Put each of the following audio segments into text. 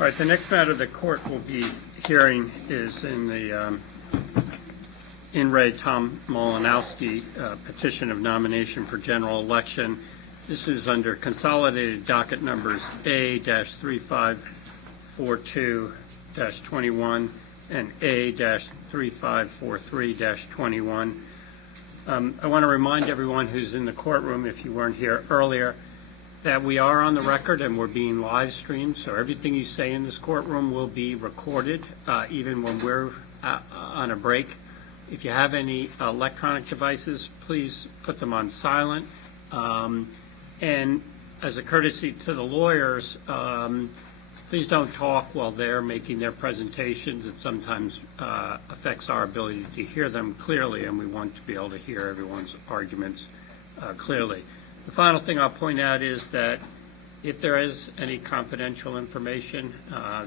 All right, the next matter the court will be hearing is in the in re Tom Malinowski petition of nomination for general election. This is under consolidated docket numbers A-3542-21 and A-3543-21. I want to remind everyone who's in the courtroom, if you weren't here earlier, that we are on the record and we're being live streamed, so everything you say in this courtroom will be recorded, even when we're on a break. If you have any electronic devices, please put them on silent. And as a courtesy to the lawyers, please don't talk while they're making their presentations. It sometimes affects our ability to hear them clearly, and we want to be able to hear everyone's arguments clearly. The final thing I'll point out is that if there is any confidential information,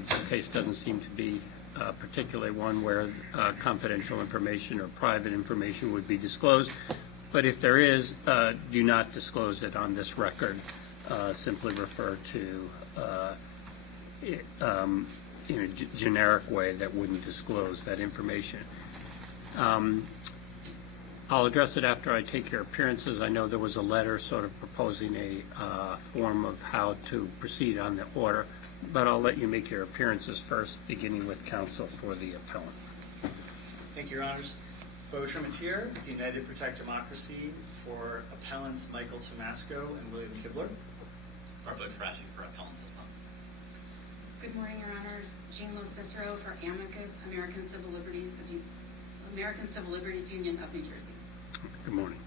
this case doesn't seem to be particularly one where confidential information or private information would be disclosed. But if there is, do not disclose it on this record. Simply refer to in a generic way that wouldn't disclose that information. I'll address it after I take your appearances. I know there was a letter sort of proposing a form of how to proceed on the order, but I'll let you make your appearances first, beginning with counsel for the appellant. Thank you, Your Honors. Bo Tremitier, the United Protect Democracy, for appellants Michael Tomasco and William Kibler. Arbella Frasci for appellants as well. Good morning, Your Honors. Jean Lo Cicero for Amicus, American Civil Liberties Union of New Jersey. Good morning.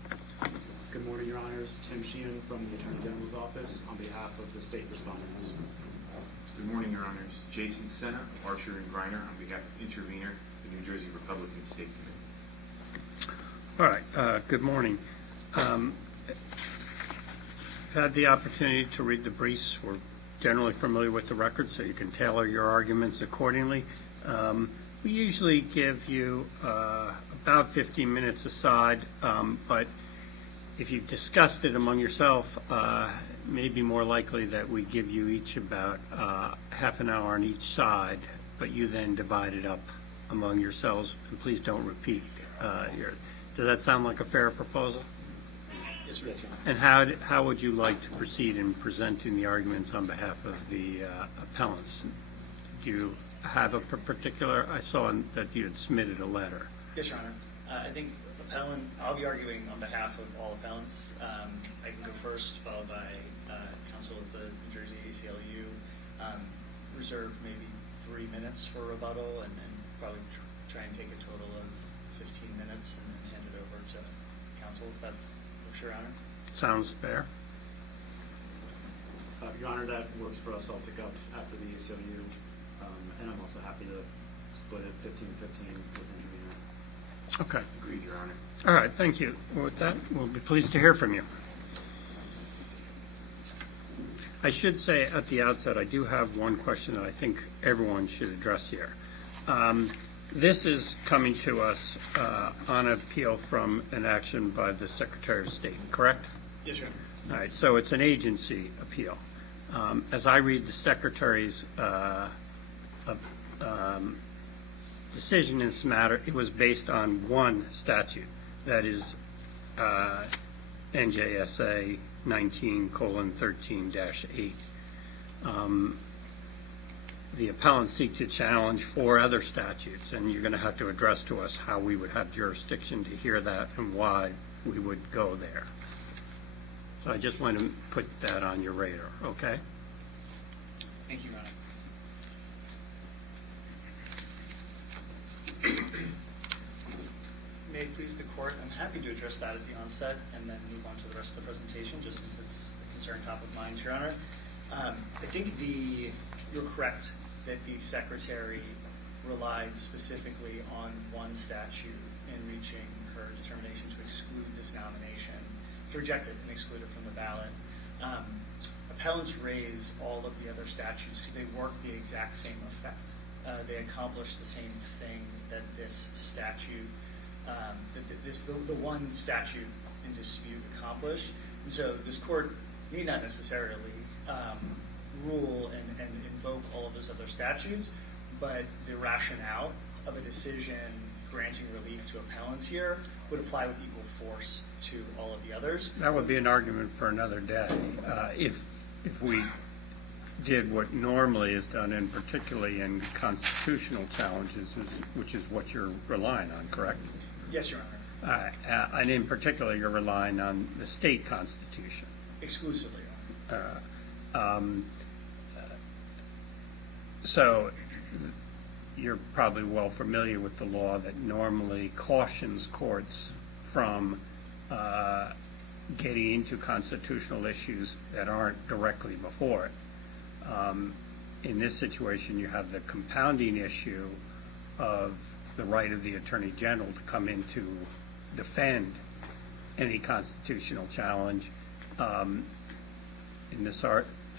Good morning, Your Honors. Tim Sheehan from the Attorney General's Office on behalf of the state respondents. Good morning, Your Honors. Jason Senna of Archer and Griner on behalf of Intervenor, the New Jersey Republican State Committee. All right. Good morning. I've had the opportunity to read the briefs. We're generally familiar with the record, so you can tailor your arguments accordingly. We usually give you about 15 minutes aside, but if you've discussed it among yourself, it may be more likely that we give you each about half an hour on each side, but you then divide it up among yourselves, and please don't repeat. Does that sound like a fair proposal? Yes, Your Honor. And how would you like to proceed in presenting the arguments on behalf of the appellants? Do you have a particular? I saw that you had submitted a letter. Yes, Your Honor. I think I'll be arguing on behalf of all appellants. I can go first, followed by counsel of the New Jersey ACLU. Reserve maybe 3 minutes for rebuttal, and probably try and take a total of 15 minutes and then hand it over to counsel, if that works, Your Honor. Sounds fair. Your Honor, that works for us. I'll pick up after the ACLU, and I'm also happy to split it 15-15 with Intervenor. Okay. Agreed, Your Honor. All right. Thank you. Well, with that, we'll be pleased to hear from you. I should say at the outset, I do have one question that I think everyone should address here. This is coming to us on appeal from an action by the Secretary of State, correct? Yes, Your Honor. All right, so it's an agency appeal. As I read the Secretary's decision in this matter, it was based on one statute, that is NJSA 19:13-8. The appellants seek to challenge 4 other statutes, and you're going to have to address to us how we would have jurisdiction to hear that and why we would go there. So I just want to put that on your radar, okay? Thank you, Your Honor. May it please the Court, I'm happy to address that at the onset and then move on to the rest of the presentation, just as it's a concern top of mind, Your Honor. I think you're correct that the Secretary relied specifically on one statute in reaching her determination to exclude this nomination, to reject it and exclude it from the ballot. Appellants raise all of the other statutes because they work the exact same effect. They accomplish the same thing that this statute, the one statute in dispute accomplished. And so this Court need not necessarily rule and invoke all of the purpose of those statutes, but the rationale of a decision granting relief to appellants here would apply with equal force to all of the others. That would be an argument for another day. If we did what normally is done, and particularly in constitutional challenges, which is what you're relying on, correct? Yes, Your Honor. And in particular, you're relying on the state constitution. Exclusively, Your Honor. So you're probably well familiar with the law that normally cautions courts from getting into constitutional issues that aren't directly before it. In this situation, you have the compounding issue of the right of the Attorney General to come in to defend any constitutional challenge. In this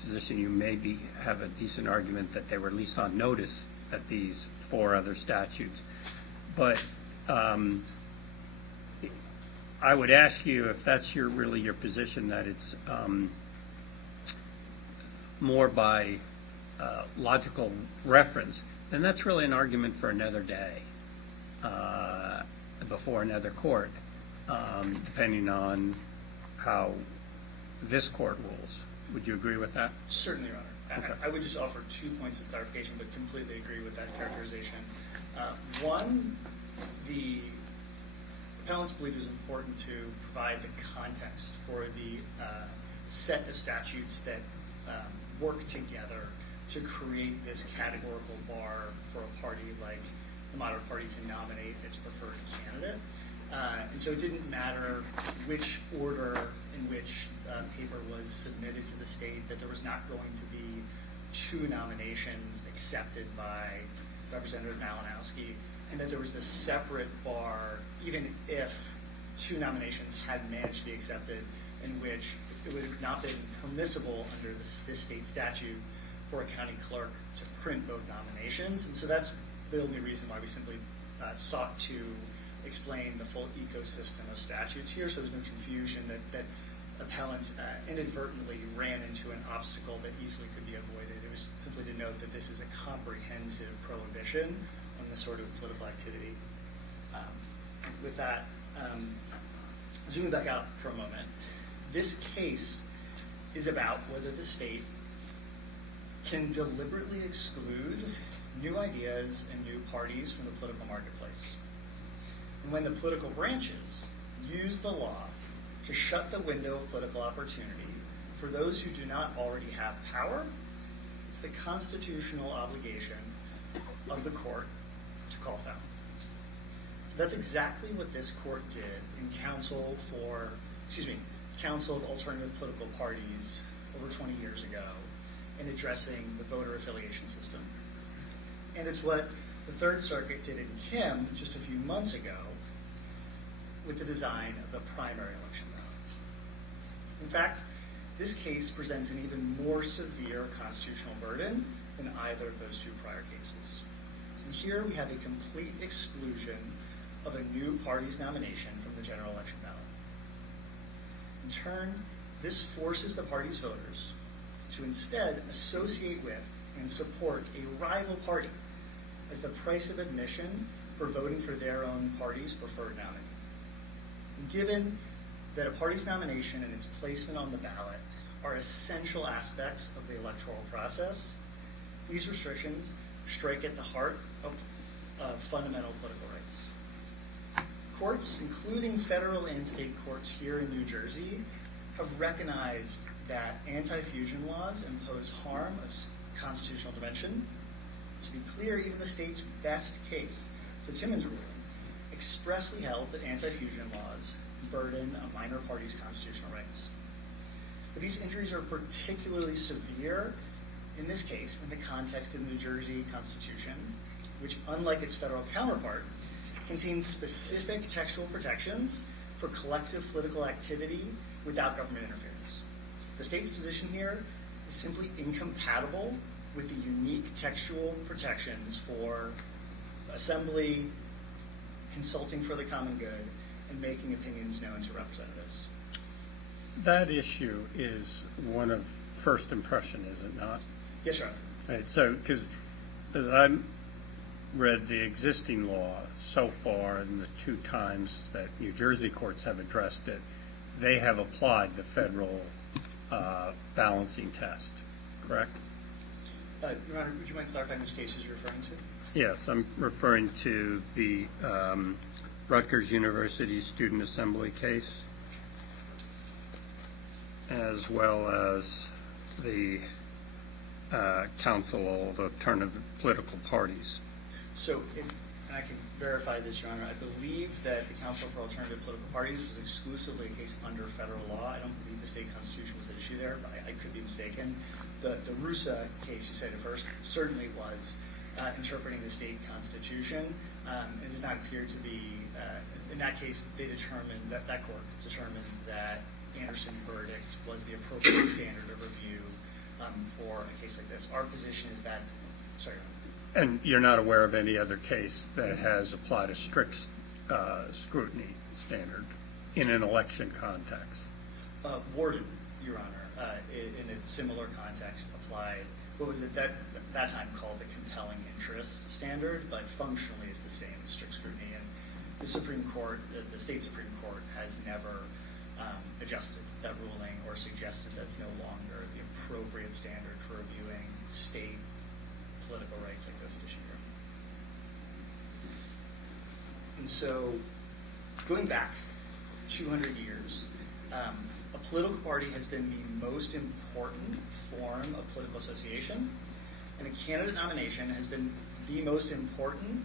position, you maybe have a decent argument that they were at least on notice at these 4 other statutes. But I would ask you, if that's really your position, that it's more by logical reference, then that's really an argument for another day before another court, depending on how this court rules. Would you agree with that? Certainly, Your Honor. Okay. I would just offer 2 points of clarification, but completely agree with that characterization. One, the appellants believe it is important to provide the context for the set of statutes that work together to create this categorical bar for a party like the moderate party to nominate its preferred candidate. And so it didn't matter which order in which paper was submitted to the state, that there was not going to be 2 nominations accepted by Representative Malinowski, and that there was this separate bar, even if 2 nominations had managed to be accepted, in which it would have not been permissible under this state statute for a county clerk to print both nominations. And so that's the only reason why we simply sought to explain the full ecosystem of statutes here, so there's no confusion that appellants inadvertently ran into an obstacle that easily could be avoided. It was simply to note that this is a comprehensive prohibition on this sort of political activity. With that, zooming back out for a moment, this case is about whether the state can deliberately exclude new ideas and new parties from the political marketplace. And when the political branches use the law to shut the window of political opportunity for those who do not already have power, it's the constitutional obligation of the court to call foul. So that's exactly what this court did in Council of Alternative Political Parties over 20 years ago in addressing the voter affiliation system. And it's what the Third Circuit did in Kim just a few months ago with the design of the primary election ballot. In fact, this case presents an even more severe constitutional burden than either of those 2 prior cases. And here we have a complete exclusion of a new party's nomination from the general election ballot. In turn, this forces the party's voters to instead associate with and support a rival party as the price of admission for voting for their own party's preferred nominee. And given that a party's nomination and its placement on the ballot are essential aspects of the electoral process, these restrictions strike at the heart of fundamental political rights. Courts, including federal and state courts here in New Jersey, have recognized that anti-fusion laws impose harm of constitutional dimension. To be clear, even the state's best case, the Timmons ruling, expressly held that anti-fusion laws burden a minor party's constitutional rights. But these injuries are particularly severe in this case in the context of the New Jersey Constitution, which, unlike its federal counterpart, contains specific textual protections for collective political activity without government interference. The state's position here is simply incompatible with the unique textual protections for assembly, consulting for the common good, and making opinions known to representatives. That issue is one of first impression, is it not? Yes, Your Honor. Right, so, because as I've read the existing law so far and the two times that New Jersey courts have addressed it, they have applied the federal balancing test, correct? Your Honor, would you mind clarifying which cases you're referring to? Yes, I'm referring to the Rutgers University Student Assembly case, as well as the Council of Alternative Political Parties. So, and I can verify this, Your Honor, I believe that the Council for Alternative Political Parties was exclusively a case under federal law. I don't believe the state constitution was at issue there, but I could be mistaken. The Rusa case you cited first certainly was interpreting the state constitution. It does not appear to be, in that case, they determined, that court determined that Anderson verdict was the appropriate standard of review for a case like this. Our position is that, sorry, Your Honor. And you're not aware of any other case that has applied a strict scrutiny standard in an election context? Warden, Your Honor, in a similar context applied, what was it that time called the compelling interest standard, but functionally is the same as strict scrutiny. And the Supreme Court, the state Supreme Court has never adjusted that ruling or suggested that's no longer the appropriate standard for reviewing state political rights like those at issue here. And so, going back 200 years, a political party has been the most important form of political association, and a candidate nomination has been the most important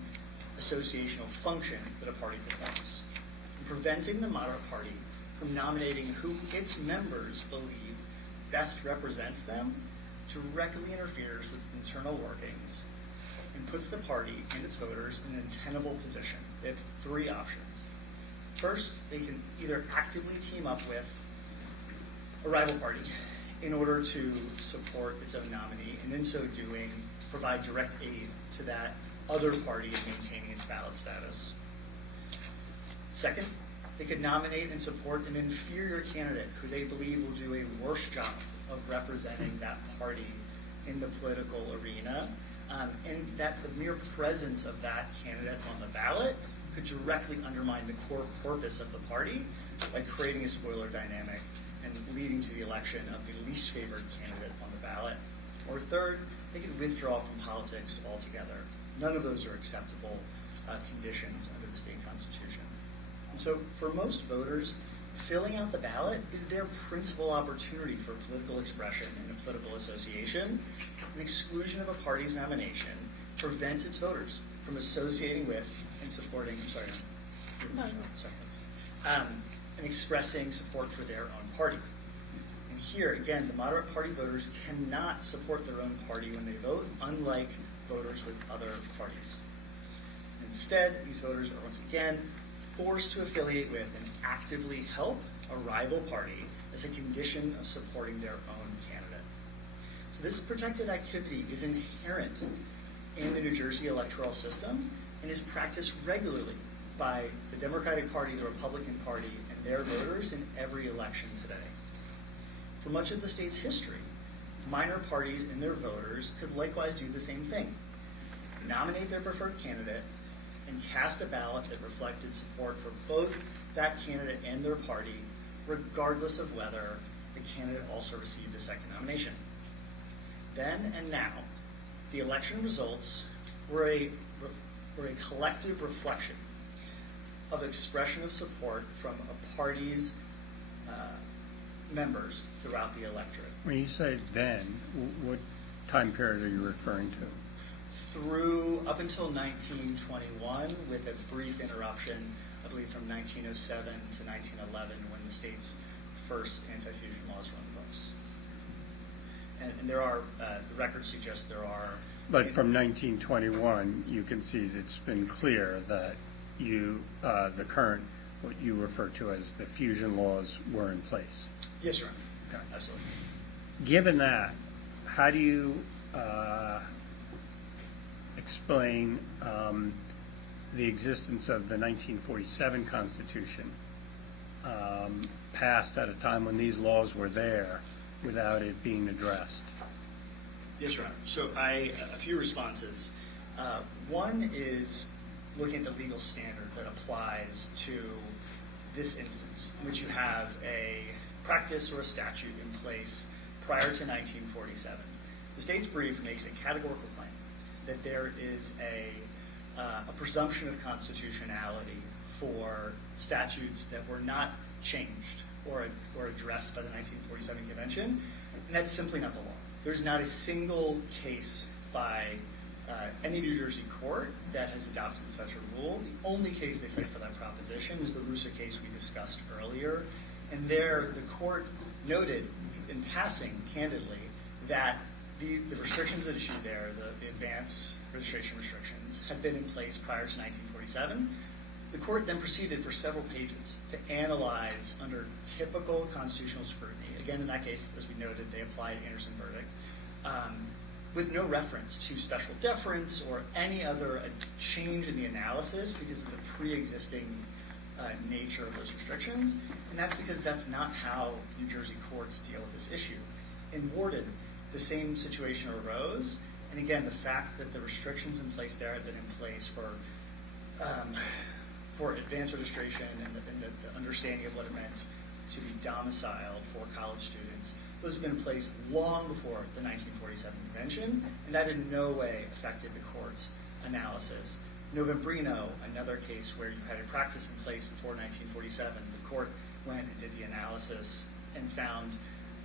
associational function that a party performs. Preventing the moderate party from nominating who its members believe best represents them directly interferes with internal workings and puts the party and its voters in an untenable position. They have three options. First, they can either actively team up with a rival party in order to support its own nominee, and in so doing, provide direct aid to that other party in maintaining its ballot status. Second, they could nominate and support an inferior candidate who they believe will do a worse job of representing that party in the political arena, and that the mere presence of that candidate on the ballot could directly undermine the core purpose of the party by creating a spoiler dynamic and leading to the election of the least favored candidate on the ballot. Or third, they could withdraw from politics altogether. None of those are acceptable conditions under the state constitution. And so for most voters, filling out the ballot is their principal opportunity for political expression in a political association. An exclusion of a party's nomination prevents its voters from associating with and supporting, and expressing support for their own party. And here, again, the moderate party voters cannot support their own party when they vote, unlike voters with other parties. Instead, these voters are once again forced to affiliate with and actively help a rival party as a condition of supporting their own candidate. So this protected activity is inherent in the New Jersey electoral system and is practiced regularly by the Democratic Party, the Republican Party, and their voters in every election today. For much of the state's history, minor parties and their voters could likewise do the same thing. Nominate their preferred candidate and cast a ballot that reflected support for both that candidate and their party, regardless of whether the candidate also received a second nomination. Then and now, the election results were a collective reflection of expression of support from a party's members throughout the electorate. When you say then, what time period are you referring to? Through up until 1921, with a brief interruption, I believe from 1907 to 1911, when the state's first anti-fusion laws were on the books. And there are, the record suggests there are... But from 1921, you can see it's been clear that the current, what you refer to as the fusion laws, were in place. Yes, Your Honor. Okay. Absolutely. Given that, how do you explain the existence of the 1947 Constitution passed at a time when these laws were there without it being addressed? Yes, Your Honor. So a few responses. One is looking at the legal standard that applies to this instance, in which you have a practice or a statute in place prior to 1947. The state's brief makes a categorical claim that there is a presumption of constitutionality for statutes that were not changed or addressed by the 1947 convention, and that's simply not the law. There's not a single case by any New Jersey court that has adopted such a rule. The only case they cite for that proposition is the Rusa case we discussed earlier, and there the court noted in passing, candidly, that the restrictions that issued there, the advance registration restrictions, had been in place prior to 1947. The court then proceeded for several pages to analyze under typical constitutional scrutiny. Again, in that case, as we noted, they applied Anderson verdict, with no reference to special deference or any other change in the analysis because of the pre-existing nature of those restrictions. And that's because that's not how New Jersey courts deal with this issue. In Warden, the same situation arose, and again, the fact that the restrictions in place there had been in place for advanced registration and the understanding of what it meant to be domiciled for college students, those have been in place long before the 1947 convention, and that in no way affected the court's analysis. Novembrino, another case where you had a practice in place before 1947, the court went and did the analysis and found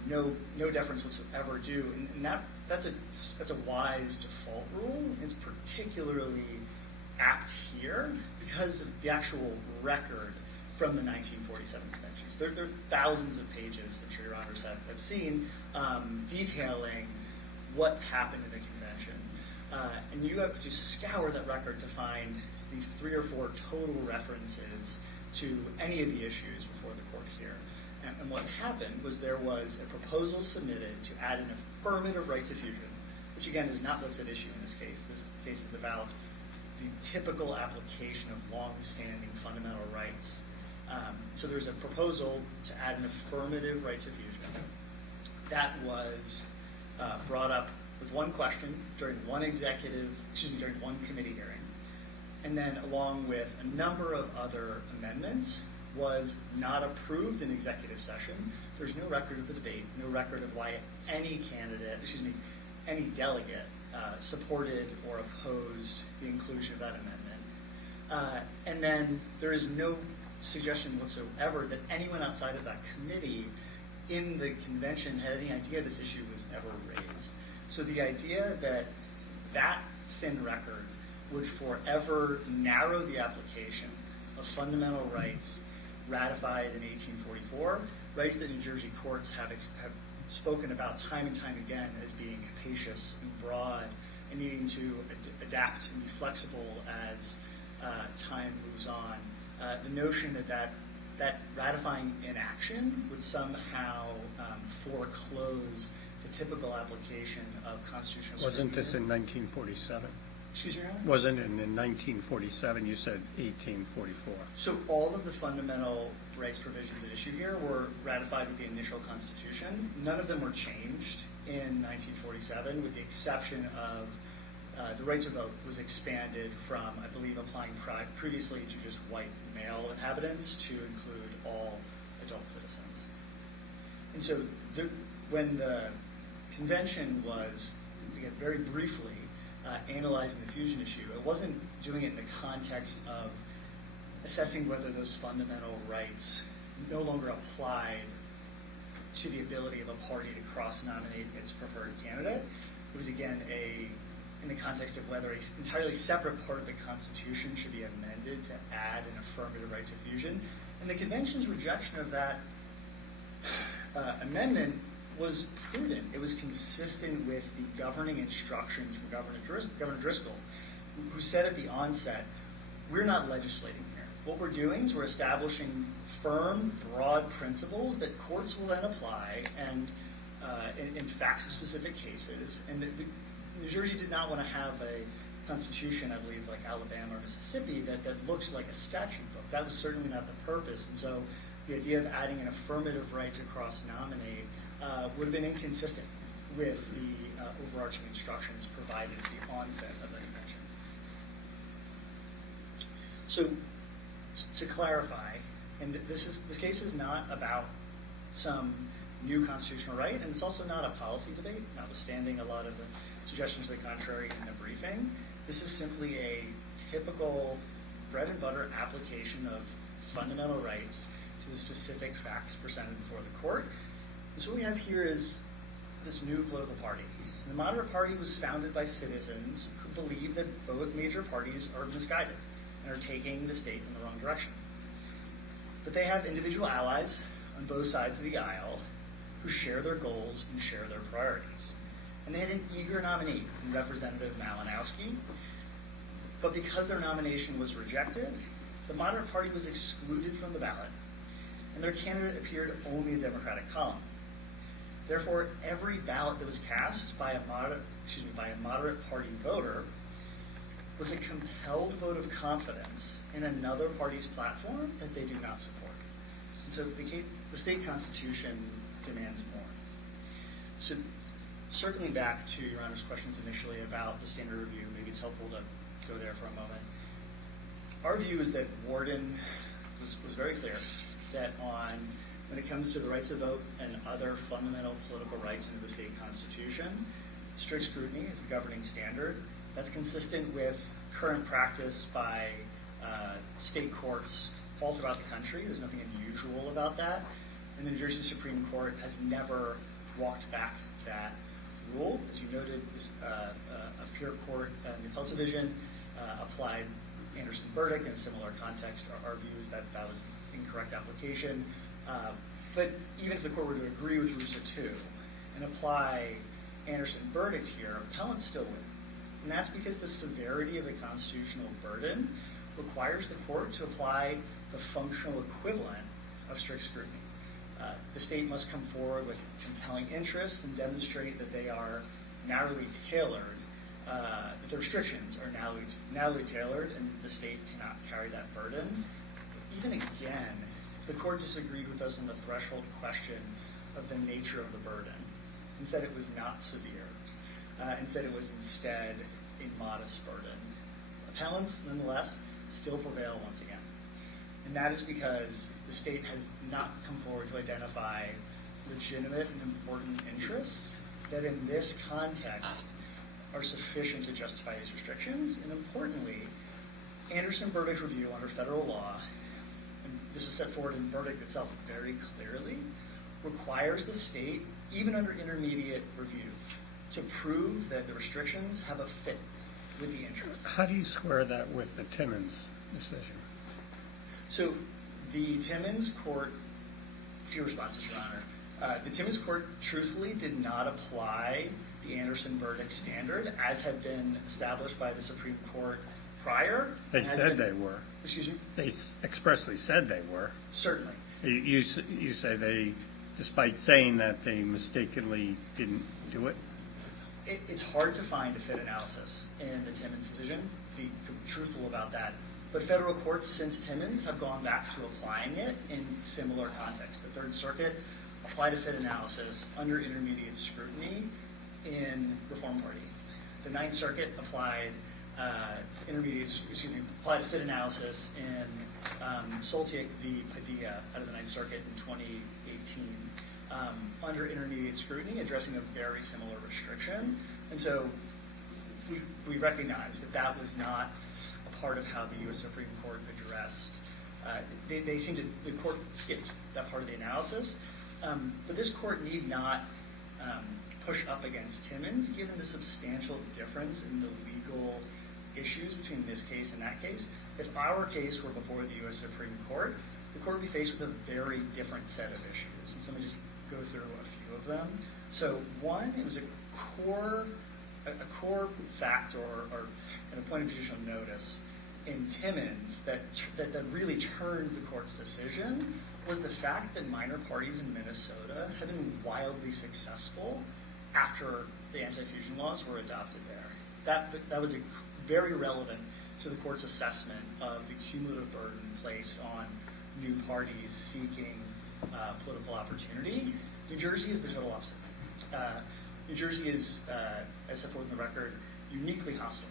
no deference whatsoever due, and that's a wise default rule. It's particularly apt here because of the actual record from the 1947 conventions. There are thousands of pages that your honors have seen detailing what happened in the convention, and you have to scour that record to find the 3 or 4 total references to any of the issues before the court here. And what happened was there was a proposal submitted to add an affirmative right to fusion, which again is not what's at issue in this case. This case is about the typical application of long-standing fundamental rights. So there's a proposal to add an affirmative right to fusion. That was brought up with one question during one committee hearing, and then along with a number of other amendments, was not approved in executive session. There's no record of the debate, no record of why any delegate supported or opposed the inclusion of that amendment. And then there is no suggestion whatsoever that anyone outside of that committee in the convention had any idea this issue was ever raised. So the idea that that thin record would forever narrow the application of fundamental rights ratified in 1844, rights that New Jersey courts have spoken about time and time again as being capacious and broad and needing to adapt and be flexible as time moves on. The notion that ratifying inaction would somehow foreclose the typical application of constitutional Wasn't this in scrutiny. 1947? Excuse me, Your Honor? Wasn't it in 1947? You said 1844. So all of the fundamental rights provisions at issue here were ratified with the initial Constitution. None of them were changed in 1947, with the exception of the right to vote was expanded from, I believe, applying previously to just white male inhabitants to include all adult citizens. And so when the convention was, again, very briefly analyzing the fusion issue, it wasn't doing it in the context of assessing whether those fundamental rights no longer applied to the ability of a party to cross-nominate its preferred candidate. It was, again, in the context of whether an entirely separate part of the Constitution should be amended to add an affirmative right to fusion. And the convention's rejection of that amendment was prudent. It was consistent with the governing instructions from Governor Driscoll, who said at the onset, we're not legislating here. What we're doing is we're establishing firm, broad principles that courts will then apply and in facts-specific cases. And New Jersey did not want to have a constitution, I believe, like Alabama or Mississippi, that looks like a statute book. That was certainly not the purpose. And so the idea of adding an affirmative right to cross-nominate would have been inconsistent with the overarching instructions provided at the onset of the convention. So, to clarify, and this case is not about some new constitutional right, and it's also not a policy debate, notwithstanding a lot of the suggestions to the contrary in the briefing. This is simply a typical bread and butter application of fundamental rights to the specific facts presented before the court. And so what we have here is this new political party. The moderate party was founded by citizens who believe that both major parties are misguided and are taking the state in the wrong direction. But they have individual allies on both sides of the aisle who share their goals and share their priorities. And they had an eager nominee in Representative Malinowski, but because their nomination was rejected, the moderate party was excluded from the ballot, and their candidate appeared only in the Democratic column. Therefore, every ballot that was cast by a moderate party voter was a compelled vote of confidence in another party's platform that they do not support. And so the state constitution demands more. So circling back to Your Honor's questions initially about the standard review, maybe it's helpful to go there for a moment. Our view is that Warden was very clear that when it comes to the rights to vote and other fundamental political rights under the state constitution, strict scrutiny is the governing standard. That's consistent with current practice by state courts all throughout the country. There's nothing unusual about that. And the New Jersey Supreme Court has never walked back that rule. As you noted, a peer court in the Appellate Division applied Anderson's verdict in a similar context. Our view is that that was an incorrect application. But even if the court were to agree with Rusa 2 and apply Anderson's verdict here, appellants still win. And that's because the severity of the constitutional burden requires the court to apply the functional equivalent of strict scrutiny. The state must come forward with compelling interests and demonstrate that they are narrowly tailored, that the restrictions are narrowly tailored, and the state cannot carry that burden. Even again, the court disagreed with us on the threshold question of the nature of the burden and said it was not severe, and said it was instead a modest burden. Appellants, nonetheless, still prevail once again. And that is because the state has not come forward to identify legitimate and important interests that in this context are sufficient to justify these restrictions. And importantly, Anderson verdict review under federal law, and this is set forward in the verdict itself very clearly, requires the state, even under intermediate review, to prove that the restrictions have a fit with the interests. How do you square that with the Timmons decision? So the Timmons court, a few responses, Your Honor. The Timmons court truthfully did not apply the Anderson verdict standard as had been established by the Supreme Court prior. They said they were. Excuse me? They expressly said they were. Certainly. You say they, despite saying that, they mistakenly didn't do it? It's hard to find a fit analysis in the Timmons decision, to be truthful about that. But federal courts since Timmons have gone back to applying it in similar contexts. The Third Circuit applied a fit analysis under intermediate scrutiny in Reform Party. The Ninth Circuit applied applied a fit analysis in Soltiek v. Padilla out of the Ninth Circuit in 2018 under intermediate scrutiny, addressing a very similar restriction. And so we recognize that that was not a part of how the U.S. Supreme Court addressed. The court skipped that part of the analysis. But this court need not push up against Timmons, given the substantial difference in the legal issues between this case and that case. If our case were before the U.S. Supreme Court, the court would be faced with a very different set of issues. And so let me just go through a few of them. So one, it was a core fact or a point of judicial notice in Timmons that really turned the court's decision was the fact that minor parties in Minnesota had been wildly successful after the anti-fusion laws were adopted there. That was very relevant to the court's assessment of the cumulative burden placed on new parties seeking political opportunity. New Jersey is the total opposite. New Jersey is, as set forth in the record, uniquely hostile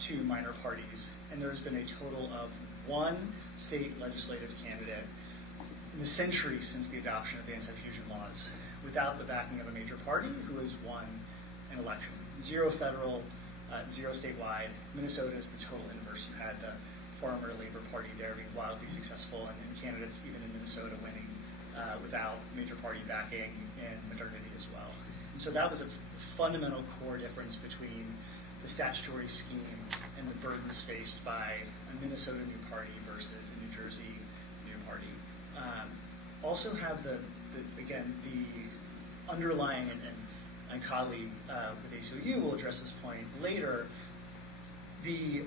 to minor parties, and there's been a total of one state legislative candidate in the century since the adoption of the anti-fusion laws without the backing of a major party who has won an election. 0 federal, 0 statewide. Minnesota is the total inverse. You had the Farmer Labor Party there being wildly successful, and candidates even in Minnesota winning without major party backing and modernity as well. And so that was a fundamental core difference between the statutory scheme and the burdens faced by a Minnesota new party versus a New Jersey new party. Also have the underlying, and colleague with ACLU will address this point later, the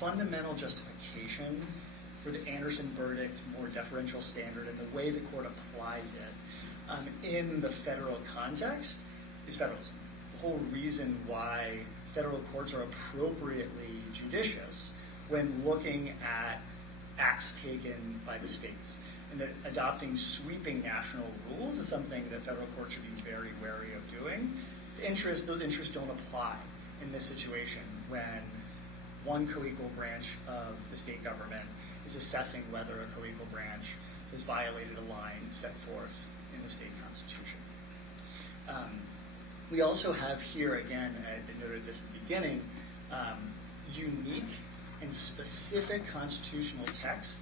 fundamental justification for the Anderson verdict, more deferential standard, and the way the court applies it in the federal context is federalism. The whole reason why federal courts are appropriately judicious when looking at acts taken by the states, and that adopting sweeping national rules is something that federal courts should be very wary of doing. Those interests don't apply in this situation when one co-equal branch of the state government is assessing whether a co-equal branch has violated a line set forth in the state constitution. We also have here, again, I noted this at the beginning, unique and specific constitutional text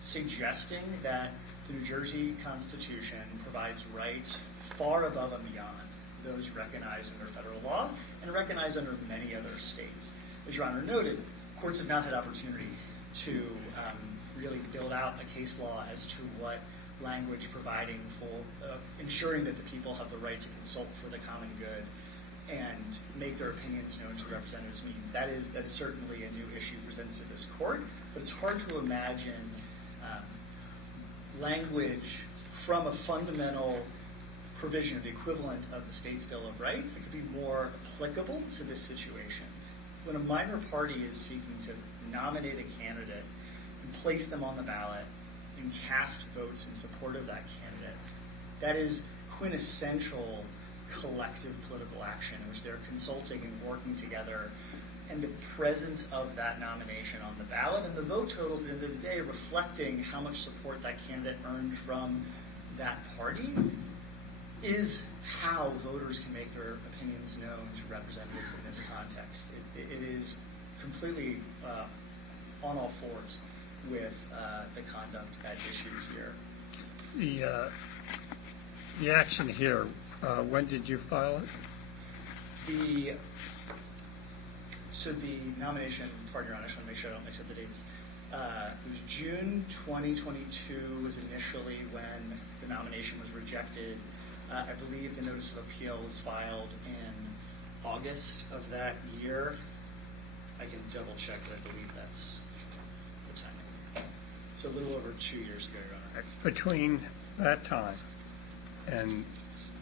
suggesting that the New Jersey Constitution provides rights far above and beyond those recognized under federal law and recognized under many other states. As Your Honor noted, courts have not had opportunity to really build out a case law as to what language providing for ensuring that the people have the right to consult for the common good and make their opinions known to representatives means. That is certainly a new issue presented to this court, but it's hard to imagine language from a fundamental provision of the equivalent of the state's Bill of Rights that could be more applicable to this situation. When a minor party is seeking to nominate a candidate and place them on the ballot and cast votes in support of that candidate, that is quintessential collective political action in which they're consulting and working together, and the presence of that nomination on the ballot and the vote totals at the end of the day reflecting how much support that candidate earned from that party is how voters can make their opinions known to representatives in this context. It is completely on all fours with the conduct at issue here. The action here, when did you file it? So the nomination, pardon Your Honor, I just want to make sure I don't mix up the dates. It was June 2022 was initially when the nomination was rejected. I believe the notice of appeal was filed in August of that year. I can double check, but I believe that's the timing. So a little over 2 years ago, Your Honor. Between that time and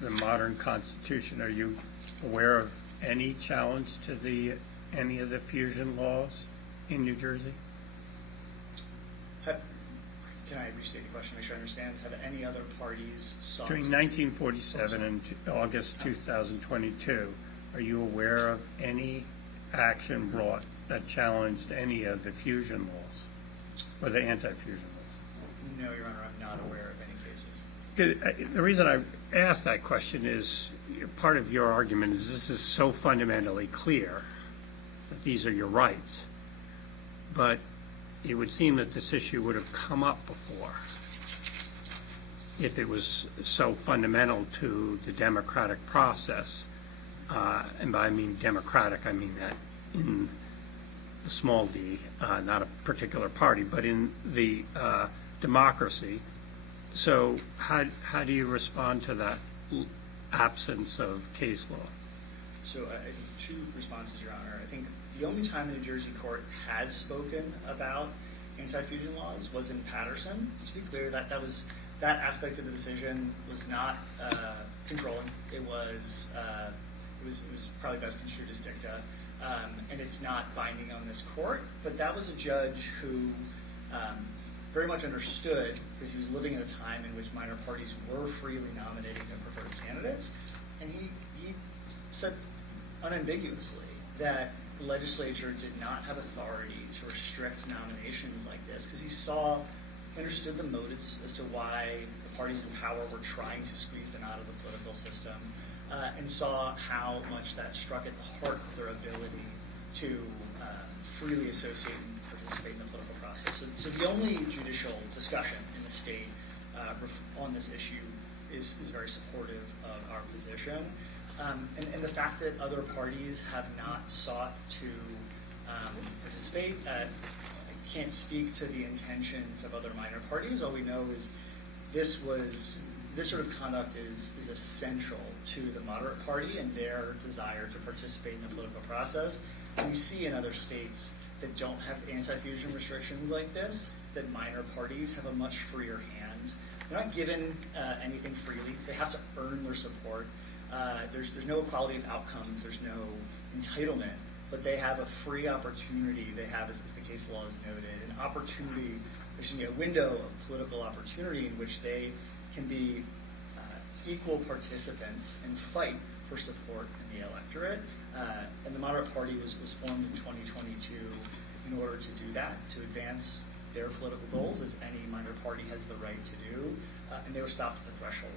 the modern Constitution, are you aware of any challenge to any of the fusion laws in New Jersey? Can I restate the question to make sure I understand? Have any other parties sought? Between 1947 and August 2022, are you aware of any action brought that challenged any of the fusion laws or the anti-fusion laws? No, Your Honor, I'm not aware of any cases. The reason I asked that question is part of your argument is this is so fundamentally clear that these are your rights, but it would seem that this issue would have come up before if it was so fundamental to the democratic process. And by I mean democratic, I mean that in the small d, not a particular party, but in the democracy. So how do you respond to that absence of case law? So I think 2 responses, Your Honor. I think the only time the New Jersey court has spoken about anti-fusion laws was in Patterson. To be clear, that aspect of the decision was not controlling. It was probably best construed as dicta, and it's not binding on this court. But that was a judge who very much understood, because he was living at a time in which minor parties were freely nominating their preferred candidates, And he said unambiguously that the legislature did not have authority to restrict nominations like this because he understood the motives as to why the parties in power were trying to squeeze them out of the political system, and saw how much that struck at the heart of their ability to freely associate and participate in the political process. So the only judicial discussion in the state on this issue is very supportive of our position. And the fact that other parties have not sought to participate, I can't speak to the intentions of other minor parties. All we know is this sort of conduct is essential to the moderate party and their desire to participate in the political process. And we see in other states that don't have anti-fusion restrictions like this, that minor parties have a much freer hand. They're not given anything freely. They have to earn their support. There's no equality of outcomes. There's no entitlement. But they have a free opportunity. They have, as the case law is noted, an opportunity, a window of political opportunity in which they can be equal participants and fight for support in the electorate. And the moderate party was formed in 2022 in order to do that, to advance their political goals, as any minor party has the right to do. And they were stopped at the threshold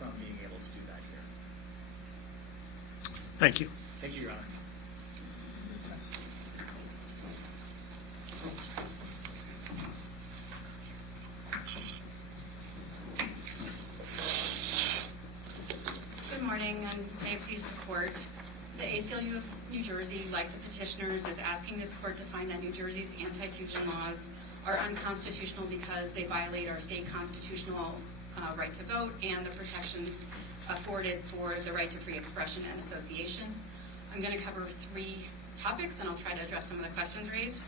from being able to do that here. Thank you. Thank you, Your Honor. Good morning, and may it please the court. The ACLU of New Jersey, like the petitioners, is asking this court to find that New Jersey's anti-fusion laws are unconstitutional because they violate our state constitutional right to vote and the protections afforded for the right to free expression and association. I'm going to cover 3 topics, and I'll try to address some of the questions raised.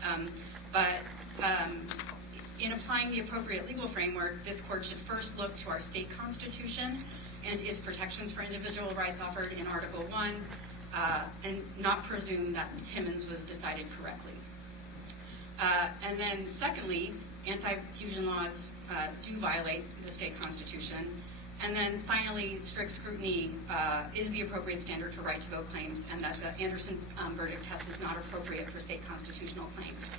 In applying the appropriate legal framework, this court should first look to our state constitution and its protections for individual rights offered in Article 1, and not presume that Timmons was decided correctly. And then secondly, anti-fusion laws do violate the state constitution. And then finally, strict scrutiny is the appropriate standard for right to vote claims, and that the Anderson verdict test is not appropriate for state constitutional claims.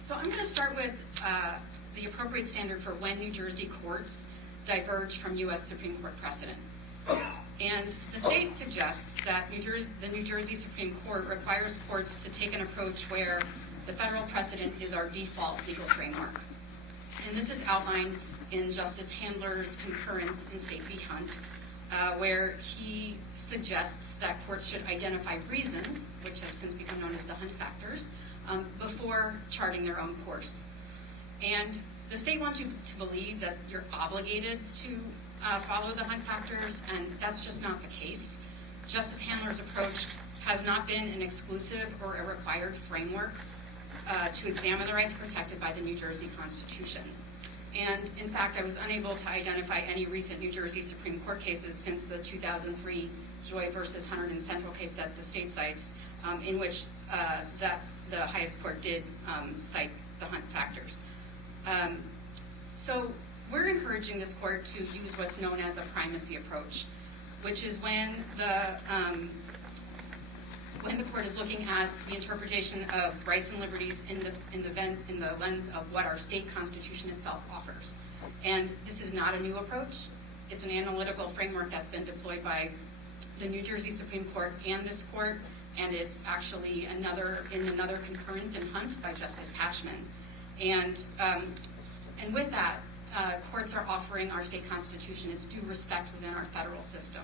So I'm going to start with the appropriate standard for when New Jersey courts diverge from U.S. Supreme Court precedent. And the state suggests that the New Jersey Supreme Court requires courts to take an approach where the federal precedent is our default legal framework. And this is outlined in Justice Handler's concurrence in State v. Hunt, where he suggests that courts should identify reasons, which have since become known as the Hunt factors, before charting their own course. And the state wants you to believe that you're obligated to follow the Hunt factors, and that's just not the case. Justice Handler's approach has not been an exclusive or a required framework to examine the rights protected by the New Jersey Constitution. And in fact, I was unable to identify any recent New Jersey Supreme Court cases since the 2003 Joy versus Hunter and Central case that the state cites, in which the highest court did cite the Hunt factors. So we're encouraging this court to use what's known as a primacy approach, which is when the court is looking at the interpretation of rights and liberties in the lens of what our state constitution itself offers. And this is not a new approach. It's an analytical framework that's been deployed by the New Jersey Supreme Court and this court, and it's actually another concurrence in Hunt by Justice Patchman. And with that, courts are offering our state constitution its due respect within our federal system.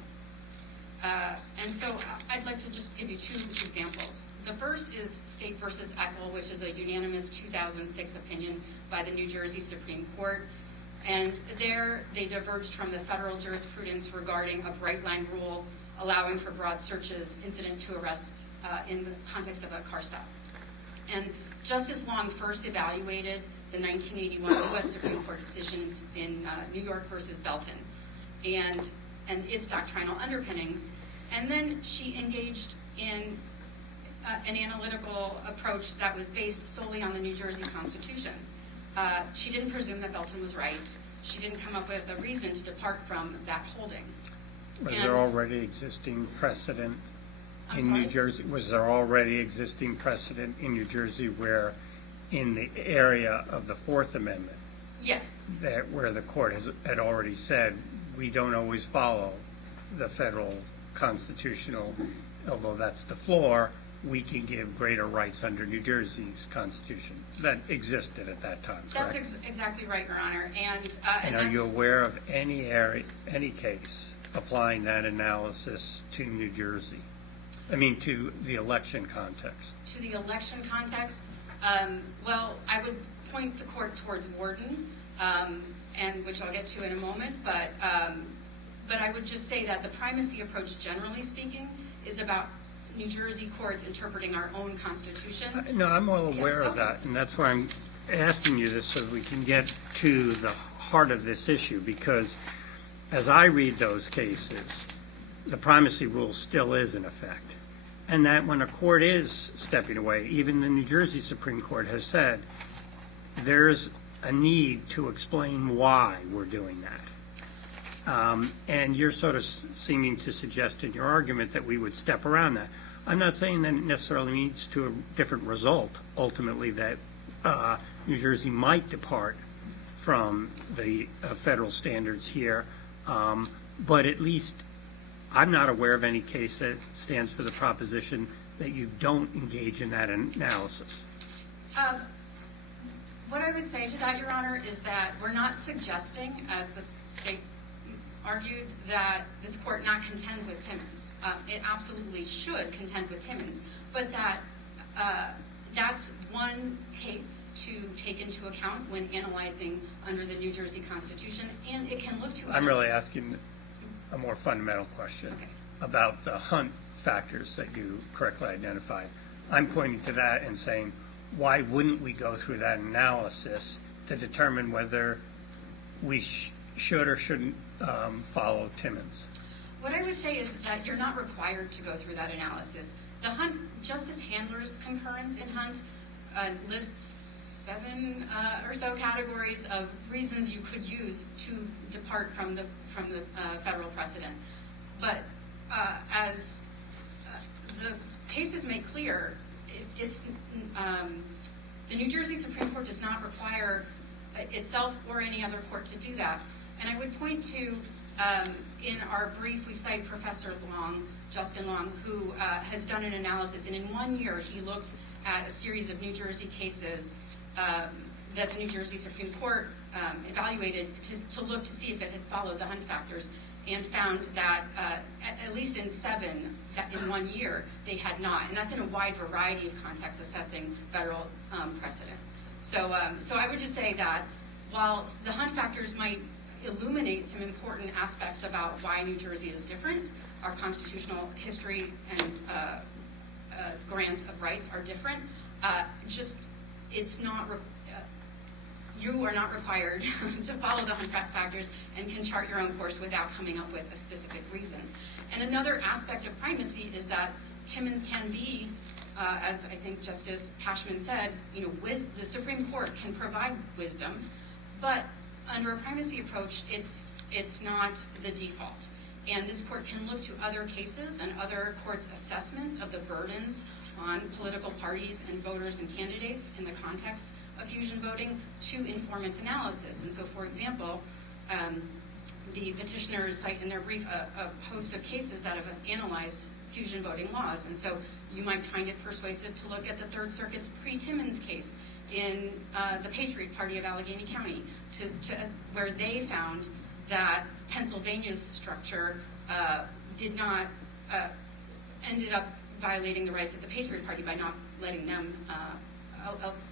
And so I'd like to just give you 2 examples. The first is State versus Eckel, which is a unanimous 2006 opinion by the New Jersey Supreme Court. And there they diverged from the federal jurisprudence regarding a bright line rule allowing for broad searches incident to arrest in the context of a car stop. And Justice Long first evaluated the 1981 U.S. Supreme Court decision in New York versus Belton and its doctrinal underpinnings. And then she engaged in an analytical approach that was based solely on the New Jersey Constitution. She didn't presume that Belton was right. She didn't come up with a reason to depart from that holding. Was And- there already existing precedent I'm in New sorry? Jersey? Was there already existing precedent in New Jersey where, in the area of the Fourth Amendment, Yes. that where the court had already said we don't always follow the federal constitutional, although that's the floor, we can give greater rights under New Jersey's constitution. That existed at that time, correct? That's exactly right, Your Honor. And And are you aware of any case applying that analysis to New Jersey? I mean, to the election context. To the election context, well, I would point the court towards Warden, and which I'll get to in a moment, but I would just say that the primacy approach, generally speaking, is about New Jersey courts interpreting our own constitution. No, I'm well aware Yeah, of okay. that, and that's why I'm asking you this, so we can get to the heart of this issue, because as I read those cases, the primacy rule still is in effect. And that when a court is stepping away, even the New Jersey Supreme Court has said, there's a need to explain why we're doing that. And you're sort of seeming to suggest in your argument that we would step around that. I'm not saying that it necessarily leads to a different result, ultimately, that New Jersey might depart from the federal standards here, but at least I'm not aware of any case that stands for the proposition that you don't engage in that analysis. What I would say to that, Your Honor, is that we're not suggesting, as the state argued, that this court not contend with Timmons. It absolutely should contend with Timmons, but that's one case to take into account when analyzing under the New Jersey Constitution, and it can look to I'm really asking a more fundamental question about the Hunt factors that you correctly identified. I'm pointing to that and saying, why wouldn't we go through that analysis to determine whether we should or shouldn't follow Timmons? What I would say is that you're not required to go through that analysis. The Hunt, Justice Handler's concurrence in Hunt lists 7 or so categories of reasons you could use to depart from the federal precedent. But as the cases make clear, the New Jersey Supreme Court does not require itself or any other court to do that. And I would point to, in our brief, we cite Professor Long, Justin Long, who has done an analysis, and in 1 year he looked at a series of New Jersey cases that the New Jersey Supreme Court evaluated to look to see if it had followed the Hunt factors, and found that at least in 7, that in 1 year, they had not. And that's in a wide variety of contexts assessing federal precedent. So I would just say that while the Hunt factors might illuminate some important aspects about why New Jersey is different, our constitutional history and grant of rights are different, you are not required to follow the Hunt factors and can chart your own course without coming up with a specific reason. And another aspect of primacy is that Timmons can be, as I think Justice Pashman said, the Supreme Court can provide wisdom, but under a primacy approach, it's not the default. And this court can look to other cases and other courts' assessments of the burdens on political parties and voters and candidates in the context of fusion voting to inform its analysis. And so, for example, the petitioners cite in their brief a host of cases that have analyzed fusion voting laws. And so you might find it persuasive to look at the Third Circuit's pre-Timmons case in the Patriot Party of Allegheny County, where they found that Pennsylvania's structure ended up violating the rights of the Patriot Party by not letting them,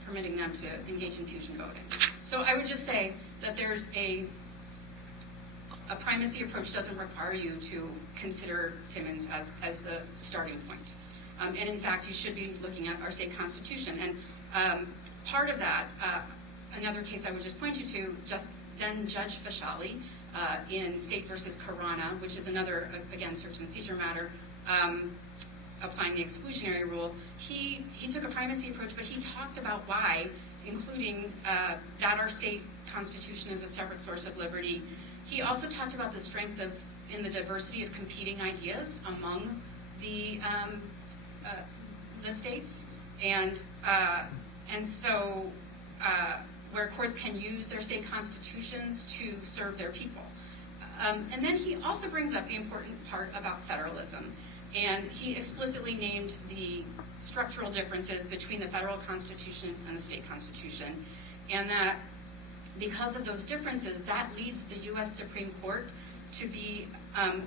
permitting them to engage in fusion voting. So I would just say that there's a primacy approach doesn't require you to consider Timmons as the starting point. And in fact, you should be looking at our state constitution. And part of that, another case I would just point you to, then Judge Fashali in State versus Karana, which is another, again, search and seizure matter, applying the exclusionary rule. He took a primacy approach, but he talked about why, including that our state constitution is a separate source of liberty. He also talked about the strength of in the diversity of competing ideas among the states, and so where courts can use their state constitutions to serve their people. And then he also brings up the important part about federalism, and he explicitly named the structural differences between the federal constitution and the state constitution, and that because of those differences, that leads the U.S. Supreme Court to be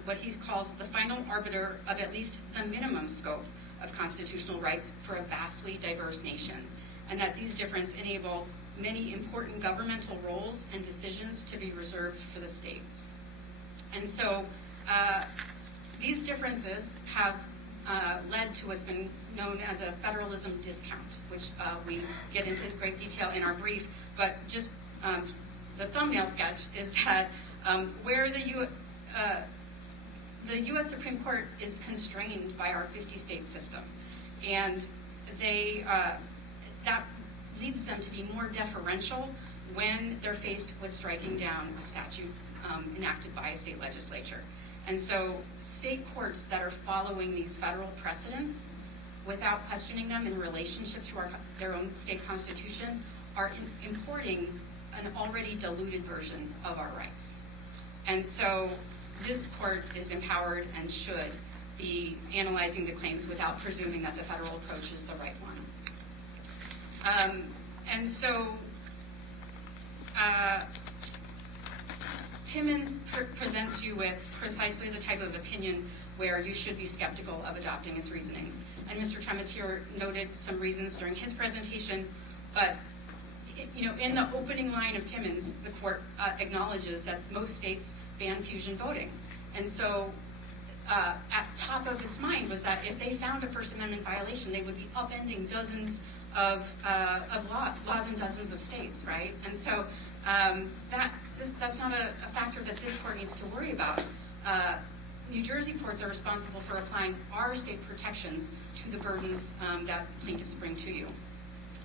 what he calls the final arbiter of at least the minimum scope of constitutional rights for a vastly diverse nation, and that these differences enable many important governmental roles and decisions to be reserved for the states. And so these differences have led to what's been known as a federalism discount, which we get into great detail in our brief, but just the thumbnail sketch is that where the U.S. Supreme Court is constrained by our 50-state system, and that leads them to be more deferential when they're faced with striking down a statute enacted by a state legislature. And so state courts that are following these federal precedents without questioning them in relationship to their own state constitution are importing an already diluted version of our rights. And so this court is empowered and should be analyzing the claims without presuming that the federal approach is the right one. And so Timmons presents you with precisely the type of opinion where you should be skeptical of adopting its reasonings. And Mr. Tremitier noted some reasons during his presentation, but in the opening line of Timmons, the court acknowledges that most states ban fusion voting. And so at top of its mind was that if they found a First Amendment violation, they would be upending dozens of laws in dozens of states, right? And so that's not a factor that this court needs to worry about. New Jersey courts are responsible for applying our state protections to the burdens that plaintiffs bring to you.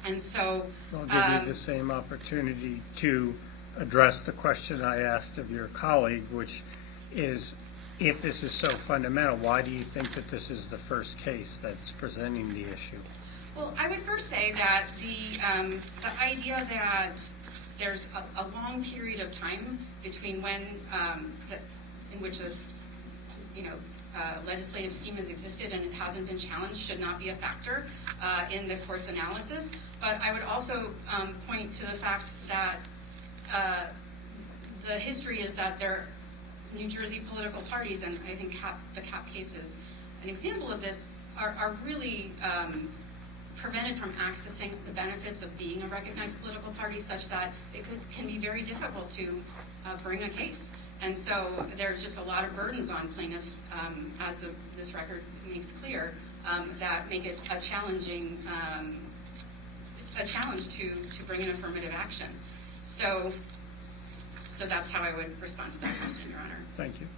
And so I'll give you the same opportunity to address the question I asked of your colleague, which is, if this is so fundamental, why do you think that this is the first case that's presenting the issue? Well, I would first say that the idea that there's a long period of time between when in which a legislative scheme has existed and it hasn't been challenged should not be a factor in the court's analysis. But I would also point to the fact that the history is that New Jersey political parties, and I think the CAP case is an example of this, are really prevented from accessing the benefits of being a recognized political party, such that it can be very difficult to bring a case. And so there's just a lot of burdens on plaintiffs, as this record makes clear, that make it a challenge to bring an affirmative action. So that's how I would respond to that question, Your Honor. Thank you.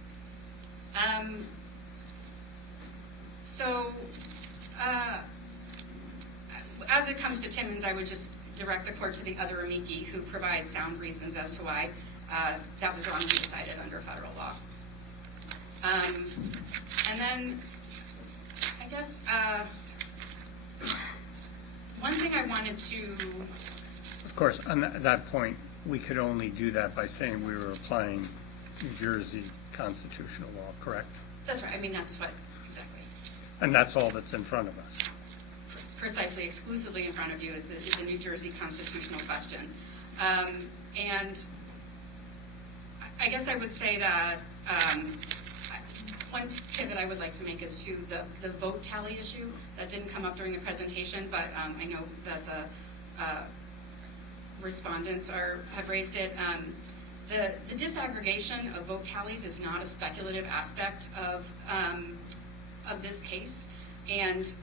As it comes to Timmons, I would just direct the court to the other amici who provide sound reasons as to why that was wrongly decided under federal law. And then, I guess, one thing I wanted to... Of course, on that point, we could only do that by saying we were applying New Jersey constitutional law, correct? That's right. I mean, that's what, exactly. And that's all that's in front of us. Precisely, exclusively in front of you is the New Jersey constitutional question. And I guess I would say that one pivot I would like to make is to the vote tally issue that didn't come up during the presentation, but I know that the respondents have raised it. The disaggregation of vote tallies is not a speculative aspect of this case, and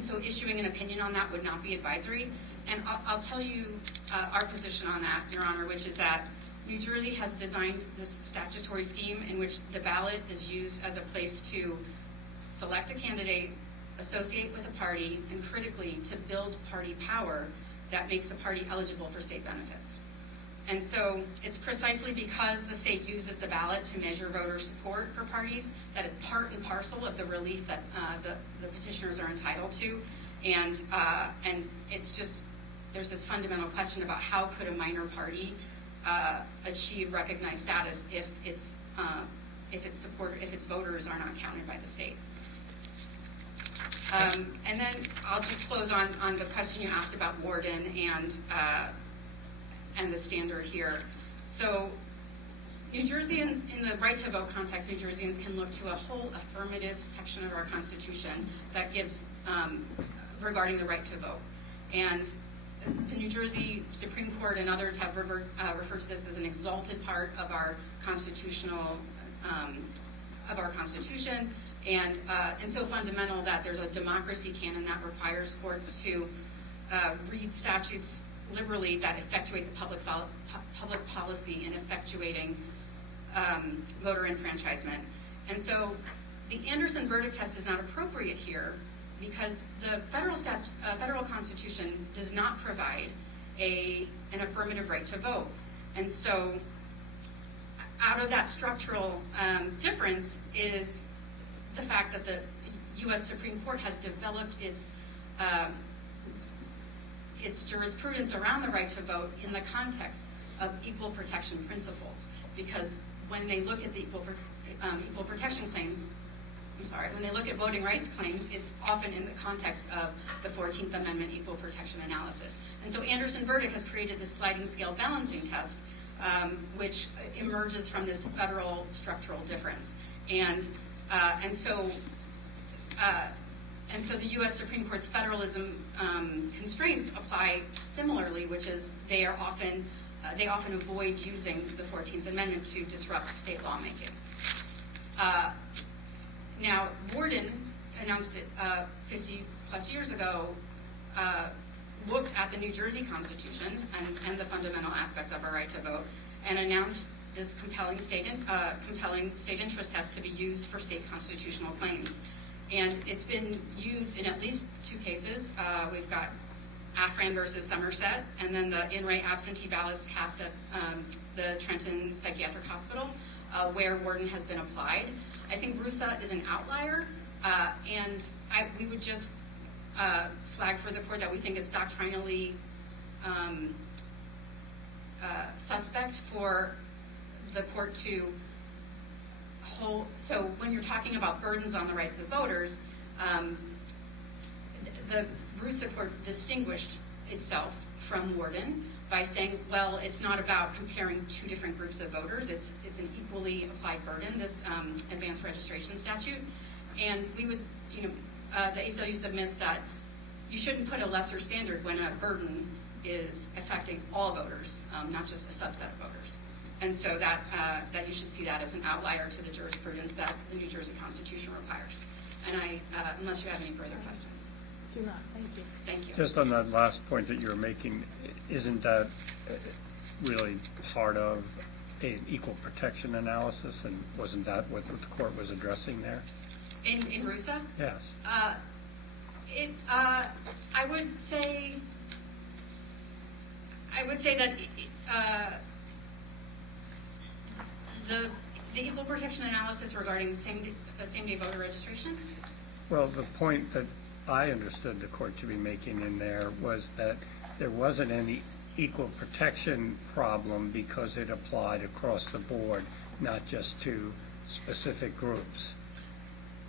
so issuing an opinion on that would not be advisory. And I'll tell you our position on that, Your Honor, which is that New Jersey has designed this statutory scheme in which the ballot is used as a place to select a candidate, associate with a party, and critically to build party power that makes a party eligible for state benefits. And so it's precisely because the state uses the ballot to measure voter support for parties that it's part and parcel of the relief that the petitioners are entitled to. And it's just, there's this fundamental question about how could a minor party achieve recognized status if its voters are not counted by the state. And then I'll just close on the question you asked about Warden and the standard here. So New Jerseyans, in the right to vote context, New Jerseyans can look to a whole affirmative section of our Constitution that gives regarding the right to vote. And the New Jersey Supreme Court and others have referred to this as an exalted part of our constitution, and so fundamental that there's a democracy canon that requires courts to read statutes liberally that effectuate the public policy in effectuating voter enfranchisement. And so the Anderson verdict test is not appropriate here because the federal Constitution does not provide an affirmative right to vote. And so out of that structural difference is the fact that the U.S. Supreme Court has developed its jurisprudence around the right to vote in the context of equal protection principles. Because when they look at the equal protection claims, when they look at voting rights claims, it's often in the context of the 14th Amendment equal protection analysis. And so Anderson verdict has created this sliding scale balancing test, which emerges from this federal structural difference. And so the U.S. Supreme Court's federalism constraints apply similarly, which is they often avoid using the 14th Amendment to disrupt state lawmaking. Now, Warden announced it 50 plus years ago, looked at the New Jersey Constitution and the fundamental aspects of our right to vote, and announced this compelling state interest test to be used for state constitutional claims. And it's been used in at least 2 cases. We've got Afran versus Somerset, and then the in-rate absentee ballots cast at the Trenton Psychiatric Hospital, where Warden has been applied. I think RUSA is an outlier, and we would just flag for the court that we think it's doctrinally suspect for the court to hold. So when you're talking about burdens on the rights of voters, the RUSA court distinguished itself from Warden by saying, well, it's not about comparing 2 different groups of voters. It's an equally applied burden, this advanced registration statute. And we would, the ACLU submits that you shouldn't put a lesser standard when a burden is affecting all voters, not just a subset of voters. And so that you should see that as an outlier to the jurisprudence that the New Jersey Constitution requires. And unless you have any further questions. Do not. Thank you. Thank you. Just on that last point that you were making, isn't that really part of an equal protection analysis, and wasn't that what the court was addressing there? In RUSA? Yes. I would say that the equal protection analysis regarding the same-day voter registration? Well, the point that I understood the court to be making in there was that there wasn't any equal protection problem because it applied across the board, not just to specific groups.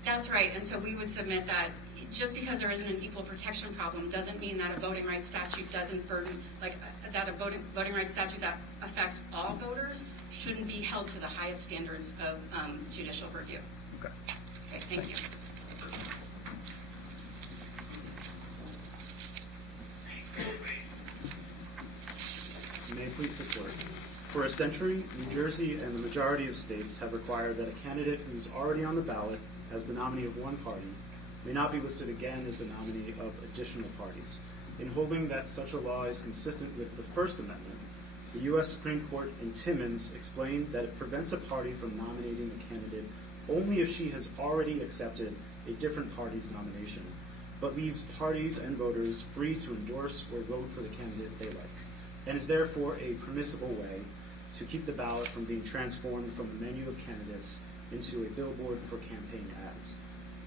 That's right, and so we would submit that just because there isn't an equal protection problem doesn't mean that a voting rights statute doesn't burden, that a voting rights statute that affects all voters shouldn't be held to the highest standards of judicial review. Okay. Okay, thank you. May it please the court. For a century, New Jersey and the majority of states have required that a candidate who's already on the ballot as the nominee of one party may not be listed again as the nominee of additional parties. In holding that such a law is consistent with the First Amendment, the U.S. Supreme Court in Timmons explained that it prevents a party from nominating a candidate only if she has already accepted a different party's nomination, but leaves parties and voters free to endorse or vote for the candidate they like. and is therefore a permissible way to keep the ballot from being transformed from a menu of candidates into a billboard for campaign ads.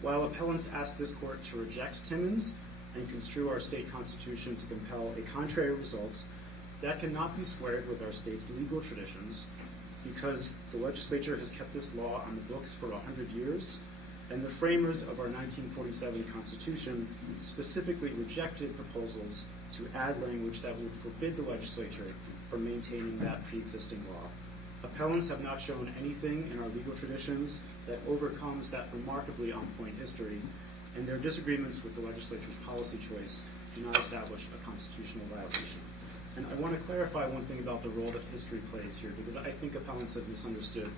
While appellants ask this court to reject Timmons and construe our state constitution to compel a contrary result, that cannot be squared with our state's legal traditions, because the legislature has kept this law on the books for 100 years, and the framers of our 1947 Constitution specifically rejected proposals to add language that would forbid the legislature from maintaining that pre-existing law. Appellants have not shown anything in our legal traditions that overcomes that remarkably on-point history, and their disagreements with the legislature's policy choice do not establish a constitutional violation. And I want to clarify one thing about the role that history plays here, because I think appellants have misunderstood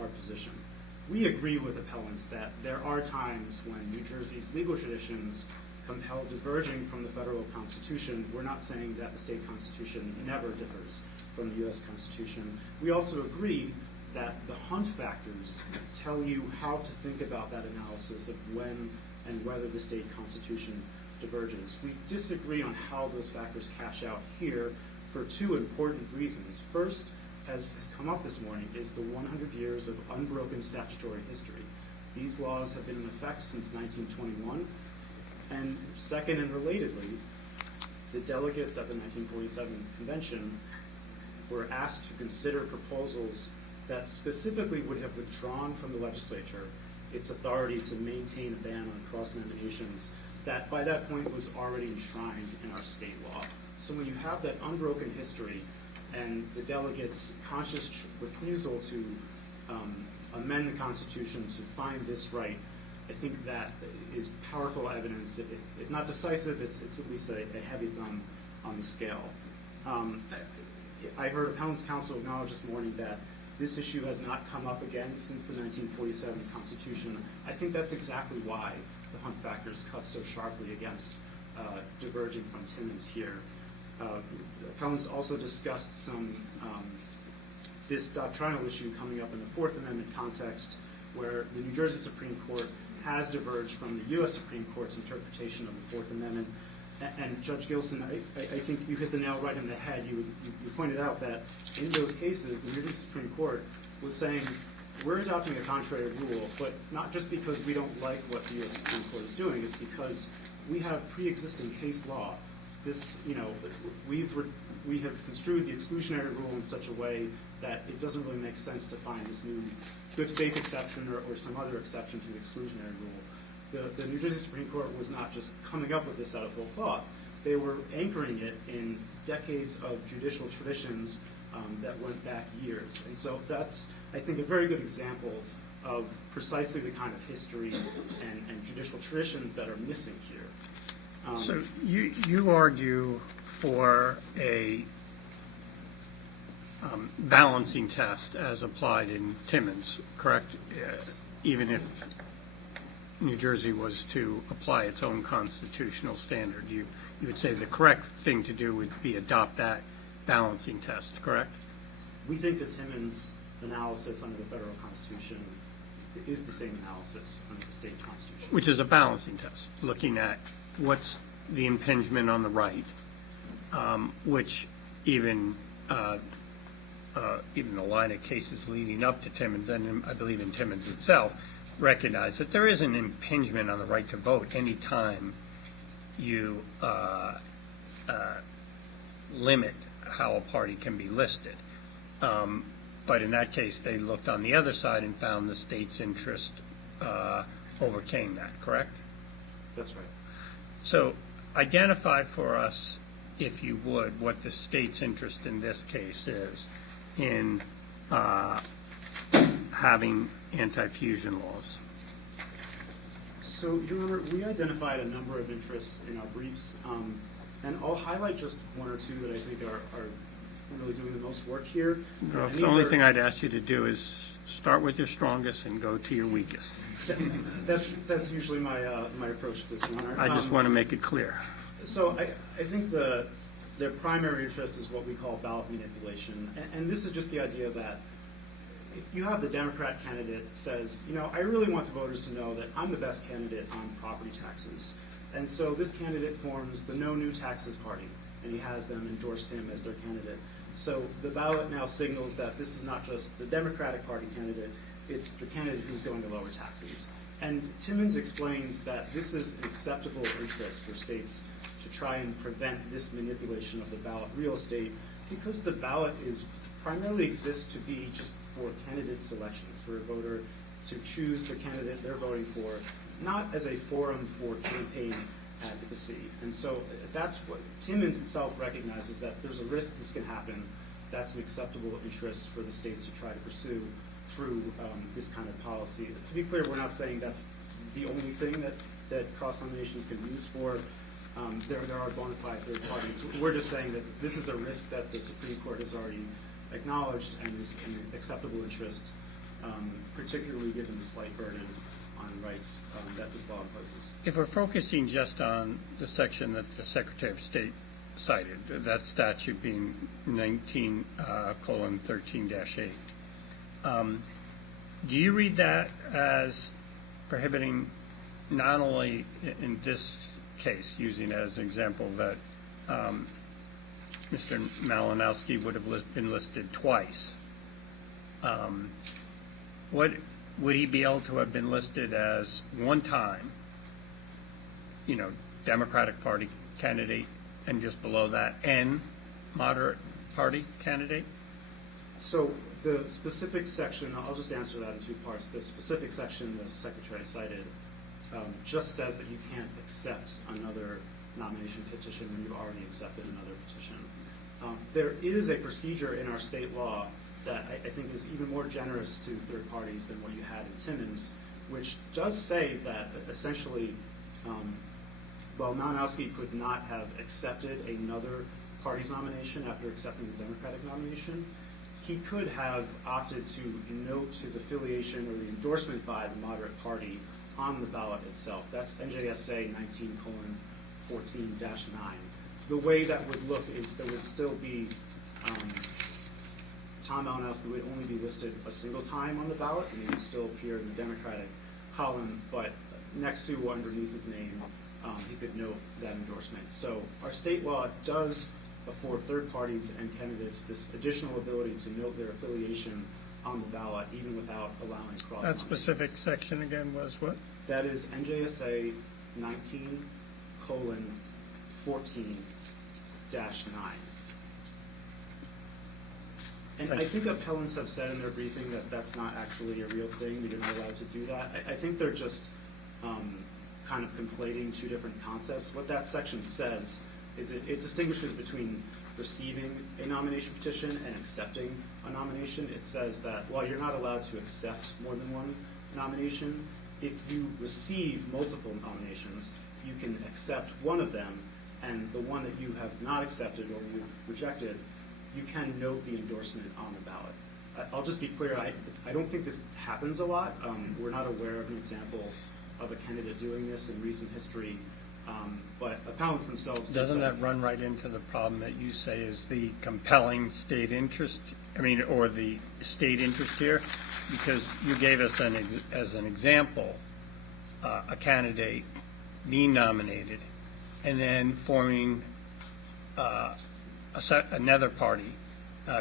our position. We agree with appellants that there are times when New Jersey's legal traditions compel diverging from the federal constitution. We're not saying that the state constitution never differs from the U.S. Constitution. We also agree that the Hunt factors tell you how to think about that analysis of when and whether the state constitution diverges. We disagree on how those factors cash out here for two important reasons. First, as has come up this morning, is the 100 years of unbroken statutory history. These laws have been in effect since 1921. And second, and relatedly, the delegates at the 1947 convention were asked to consider proposals that specifically would have withdrawn from the legislature its authority to maintain a ban on cross-nominations that by that point was already enshrined in our state law. So when you have that unbroken history and the delegates' conscious refusal to amend the Constitution to find this right, I think that is powerful evidence. If not decisive, it's at least a heavy thumb on the scale. I heard appellant's counsel acknowledge this morning that this issue has not come up again since the 1947 Constitution. I think that's exactly why the Hunt factors cut so sharply against diverging from Timmons here. Appellants also discussed this doctrinal issue coming up in the Fourth Amendment context, where the New Jersey Supreme Court has diverged from the U.S. Supreme Court's interpretation of the Fourth Amendment. And Judge Gilson, I think you hit the nail right on the head. You pointed out that in those cases, the New Jersey Supreme Court was saying, we're adopting a contrary rule, but not just because we don't like what the U.S. Supreme Court is doing. It's because we have pre-existing case law. We have construed the exclusionary rule in such a way that it doesn't really make sense to find this new good faith exception or some other exception to the exclusionary rule. The New Jersey Supreme Court was not just coming up with this out of whole cloth. They were anchoring it in decades of judicial traditions that went back years. And so that's, I think, a very good example of precisely the kind of history and judicial traditions that are missing here. So you argue for a balancing test as applied in Timmons, correct? Even if New Jersey was to apply its own constitutional standard, you would say the correct thing to do would be adopt that balancing test, correct? We think that Timmons' analysis under the federal constitution is the same analysis under the state constitution. Which is a balancing test, looking at what's the impingement on the right, which even the line of cases leading up to Timmons, and I believe in Timmons itself, recognize that there is an impingement on the right to vote any time you limit how a party can be listed. But in that case, they looked on the other side and found the state's interest overcame that, correct? That's right. So identify for us, if you would, what the state's interest in this case is in having anti-fusion laws. So, Your Honor, we identified a number of interests in our briefs, and I'll highlight just one or two that I think are really doing the most work here. The only thing I'd ask you to do is start with your strongest and go to your weakest. That's usually my approach to this, Your Honor. I just want to make it clear. So I think their primary interest is what we call ballot manipulation, and this is just the idea that if you have the Democrat candidate says, I really want the voters to know that I'm the best candidate on property taxes, and so this candidate forms the No New Taxes Party, and he has them endorse him as their candidate. So the ballot now signals that this is not just the Democratic Party candidate, it's the candidate who's going to lower taxes. And Timmons explains that this is an acceptable interest for states to try and prevent this manipulation of the ballot real estate, because the ballot primarily exists to be just for candidate selections, for a voter to choose the candidate they're voting for, not as a forum for campaign advocacy. And so that's what Timmons itself recognizes, that there's a risk this can happen. That's an acceptable interest for the states to try to pursue through this kind of policy. To be clear, we're not saying that's the only thing that cross-nominations can be used for. There are bona fide third parties. We're just saying that this is a risk that the Supreme Court has already acknowledged and is an acceptable interest, particularly given the slight burden on rights that this law imposes. If we're focusing just on the section that the Secretary of State cited, that statute being 19:13-8, do you read that as prohibiting not only in this case, using as an example that Mr. Malinowski would have been listed twice, would he be able to have been listed as one time, Democratic Party candidate, and just below that, N, moderate party candidate? So the specific section, I'll just answer that in two parts. The specific section the Secretary cited just says that you can't accept another nomination petition when you've already accepted another petition. There is a procedure in our state law that I think is even more generous to third parties than what you had in Timmons, which does say that essentially, while Malinowski could not have accepted another party's nomination after accepting the Democratic nomination, he could have opted to note his affiliation or the endorsement by the moderate party on the ballot itself. That's NJSA 19:14-9. The way that would look is there would still be Tom Malinowski would only be listed a single time on the ballot, and he would still appear in the Democratic column, but next to underneath his name, he could note that endorsement. So our state law does afford third parties and candidates this additional ability to note their affiliation on the ballot, even without allowing cross-nominations. That specific section again was what? That is NJSA 19:14-9. And I think appellants have said in their briefing that that's not actually a real thing, that you're not allowed to do that. I think they're just kind of conflating two different concepts. What that section says is it distinguishes between receiving a nomination petition and accepting a nomination. It says that while you're not allowed to accept more than one nomination, if you receive multiple nominations, you can accept one of them, and the one that you have not accepted or you rejected, you can note the endorsement on the ballot. I'll just be clear, I don't think this happens a lot. We're not aware of an example of a candidate doing this in recent history, but appellants themselves do. Doesn't that run right into the problem that you say is the compelling state interest, or the state interest here? Because you gave us as an example a candidate being nominated and then forming another party,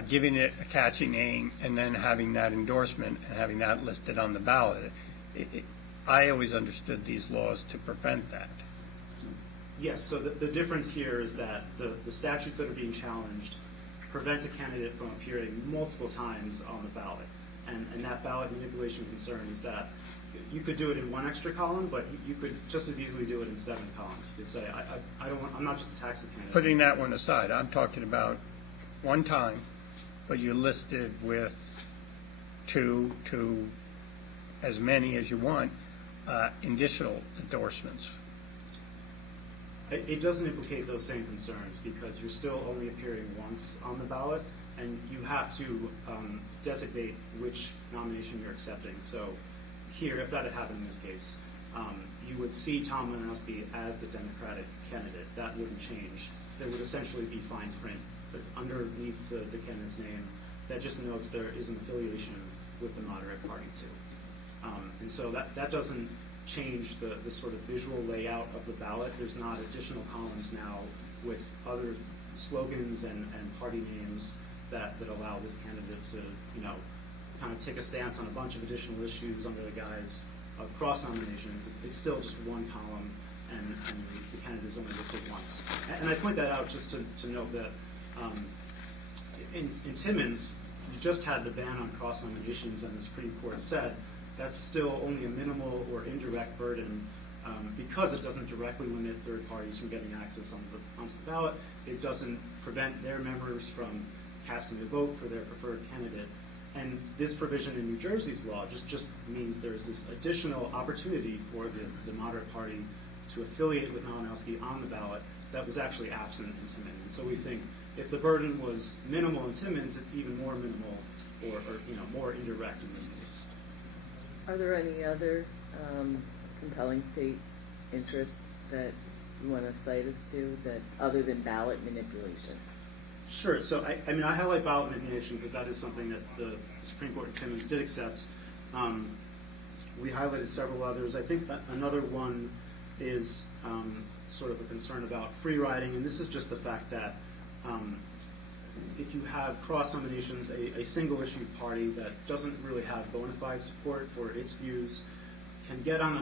giving it a catchy name, and then having that endorsement and having that listed on the ballot. I always understood these laws to prevent that. Yes, so the difference here is that the statutes that are being challenged prevent a candidate from appearing multiple times on the ballot. And that ballot manipulation concern is that you could do it in one extra column, but you could just as easily do it in 7 columns. You could say, I'm not just a taxes candidate. Putting that one aside, I'm talking about one time, but you're listed with two to as many as you want additional endorsements. It doesn't implicate those same concerns because you're still only appearing once on the ballot, and you have to designate which nomination you're accepting. So here, if that had happened in this case, you would see Tom Malinowski as the Democratic candidate. That wouldn't change. There would essentially be fine print, but underneath the candidate's name, that just notes there is an affiliation with the moderate party too. And so that doesn't change the sort of visual layout of the ballot. There's not additional columns now with other slogans and party names that allow this candidate to, kind of take a stance on a bunch of additional issues under the guise of cross-nominations. It's still just one column, and the candidate is only listed once. And I point that out just to note that in Timmons, you just had the ban on cross-nominations, and the Supreme Court said that's still only a minimal or indirect burden because it doesn't directly limit third parties from getting access onto the ballot. It doesn't prevent their members from casting a vote for their preferred candidate. And this provision in New Jersey's law just means there's this additional opportunity for the moderate party to affiliate with Malinowski on the ballot that was actually absent in Timmons. And so we think if the burden was minimal in Timmons, it's even more minimal or more indirect in this case. Are there any other compelling state interests that you want to cite us to that other than ballot manipulation? Sure. So I highlight ballot manipulation because that is something that the Supreme Court in Timmons did accept. We highlighted several others. I think another one is sort of a concern about free riding, and this is just the fact that if you have cross-nominations, a single-issue party that doesn't really have bona fide support for its views can get on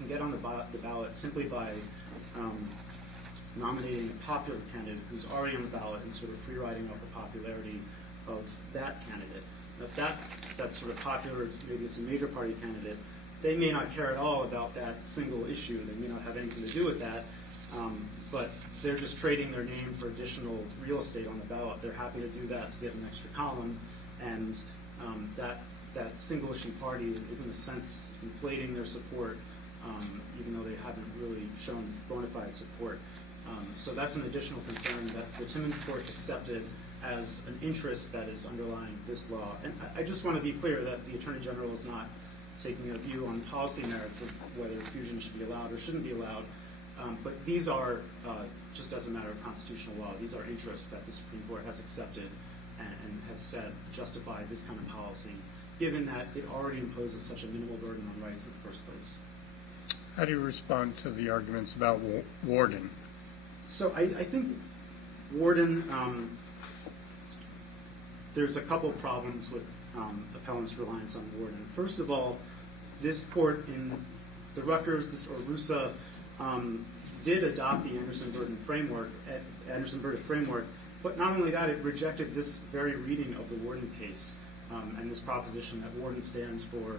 the ballot simply by nominating a popular candidate who's already on the ballot and sort of free riding up the popularity of that candidate. If that's sort of popular, maybe it's a major party candidate, they may not care at all about that single issue. They may not have anything to do with that, but they're just trading their name for additional real estate on the ballot. They're happy to do that to get an extra column, and that single issue party is in a sense inflating their support, even though they haven't really shown bona fide support. So that's an additional concern that the Timmons Court accepted as an interest that is underlying this law. And I just want to be clear that the Attorney General is not taking a view on policy merits of whether fusion should be allowed or shouldn't be allowed. But these are, just as a matter of constitutional law, these are interests that the Supreme Court has accepted and has said justify this kind of policy, given that it already imposes such a minimal burden on rights in the first place. How do you respond to the arguments about Warden? So I think Warden, there's a couple problems with appellants' reliance on Warden. First of all, this court in the Rutgers or RUSA did adopt the Anderson-Burdick framework, but not only that, it rejected this very reading of the Warden case and this proposition that Warden stands for,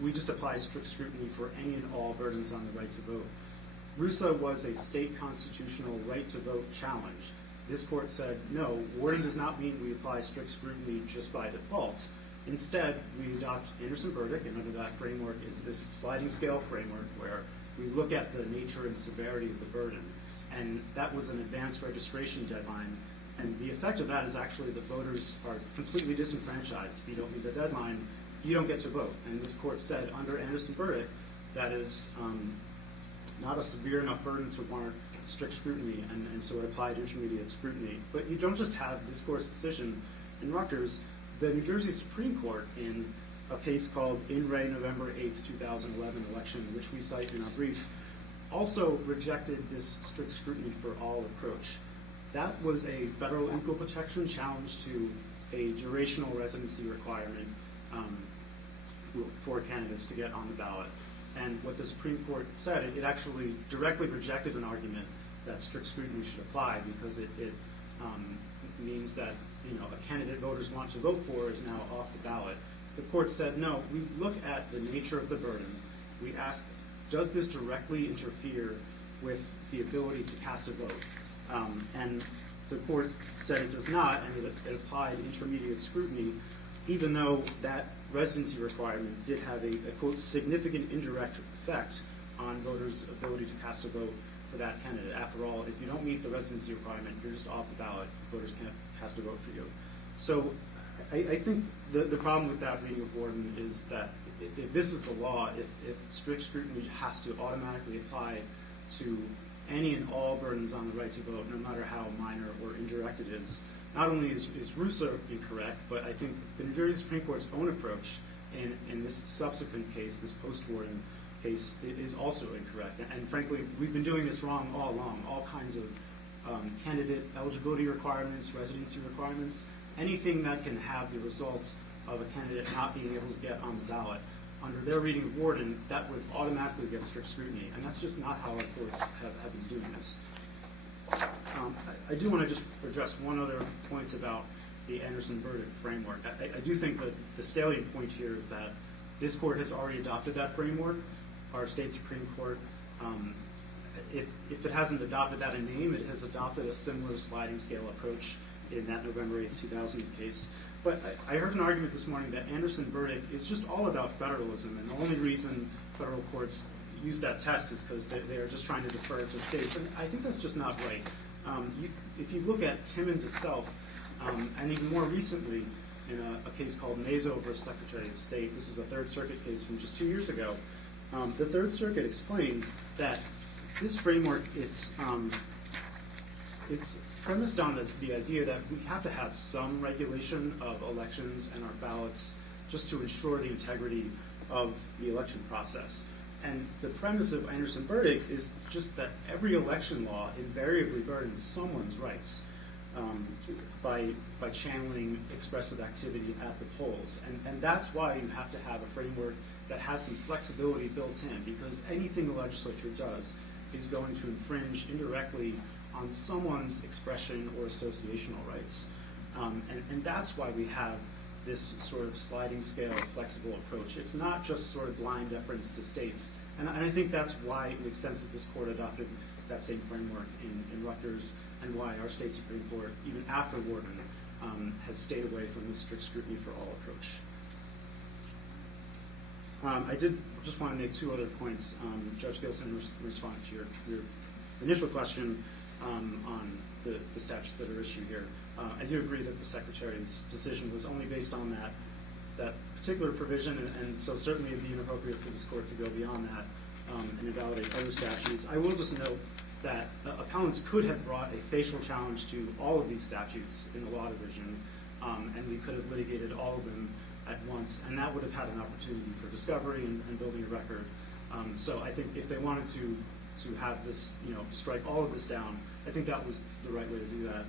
we just apply strict scrutiny for any and all burdens on the right to vote. RUSA was a state constitutional right to vote challenge. This court said, no, Warden does not mean we apply strict scrutiny just by default. Instead, we adopt Anderson-Burdick, and under that framework is this sliding scale framework where we look at the nature and severity of the burden. And that was an advanced registration deadline. And the effect of that is actually the voters are completely disenfranchised. If you don't meet the deadline, you don't get to vote. And this court said under Anderson-Burdick, that is not a severe enough burden to warrant strict scrutiny, and so it applied intermediate scrutiny. But you don't just have this court's decision in Rutgers. The New Jersey Supreme Court, in a case called In Re November 8th, 2011 election, which we cite in our brief, also rejected this strict scrutiny for all approach. That was a federal equal protection challenge to a durational residency requirement for candidates to get on the ballot. And what the Supreme Court said, it actually directly rejected an argument that strict scrutiny should apply because it means that a candidate voters want to vote for is now off the ballot. The court said, no, we look at the nature of the burden. We ask, does this directly interfere with the ability to cast a vote? And the court said it does not, and it applied intermediate scrutiny, even though that residency requirement did have a quote, significant indirect effect on voters' ability to cast a vote for that candidate. After all, if you don't meet the residency requirement, you're just off the ballot. Voters can't cast a vote for you. So I think the problem with that reading of Warden is that if this is the law, if strict scrutiny has to automatically apply to any and all burdens on the right to vote, no matter how minor or indirect it is, not only is RUSA incorrect, but I think the New Jersey Supreme Court's own approach in this subsequent case, this post-Warden case, is also incorrect. And frankly, we've been doing this wrong all along. All kinds of candidate eligibility requirements, residency requirements, anything that can have the result of a candidate not being able to get on the ballot. Under their reading of Warden, that would automatically get strict scrutiny, and that's just not how our courts have been doing this. I do want to just address one other point about the Anderson verdict framework. I do think that the salient point here is that this court has already adopted that framework. Our state Supreme Court, if it hasn't adopted that in name, it has adopted a similar sliding scale approach in that November 8th, 2000 case. But I heard an argument this morning that Anderson verdict is just all about federalism, and the only reason federal courts use that test is because they are just trying to defer it to states. And I think that's just not right. If you look at Timmons itself, and even more recently in a case called Mazo versus Secretary of State, this is a Third Circuit case from just 2 years ago, the Third Circuit explained that this framework, it's premised on the idea that we have to have some regulation of elections and our ballots just to ensure the integrity of the election process. And the premise of Anderson verdict is just that every election law invariably burdens someone's rights by channeling expressive activity at the polls. And that's why you have to have a framework that has some flexibility built in, because anything the legislature does is going to infringe indirectly on someone's expression or associational rights. And that's why we have this sort of sliding scale flexible approach. It's not just sort of blind deference to states. And I think that's why it makes sense that this court adopted that same framework in Rutgers, and why our state Supreme Court, even after Warden, has stayed away from this strict scrutiny for all approach. I did just want to make two other points. Judge Gilson, in response to your initial question on the statutes that are issued here, I do agree that the Secretary's decision was only based on that particular provision, and so certainly it would be inappropriate for this court to go beyond that and invalidate other statutes. I will just note that appellants could have brought a facial challenge to all of these statutes in the law division, and we could have litigated all of them at once, and that would have had an opportunity for discovery and building a record. So I think if they wanted to have this, strike all of this down, I think that was the right way to do that.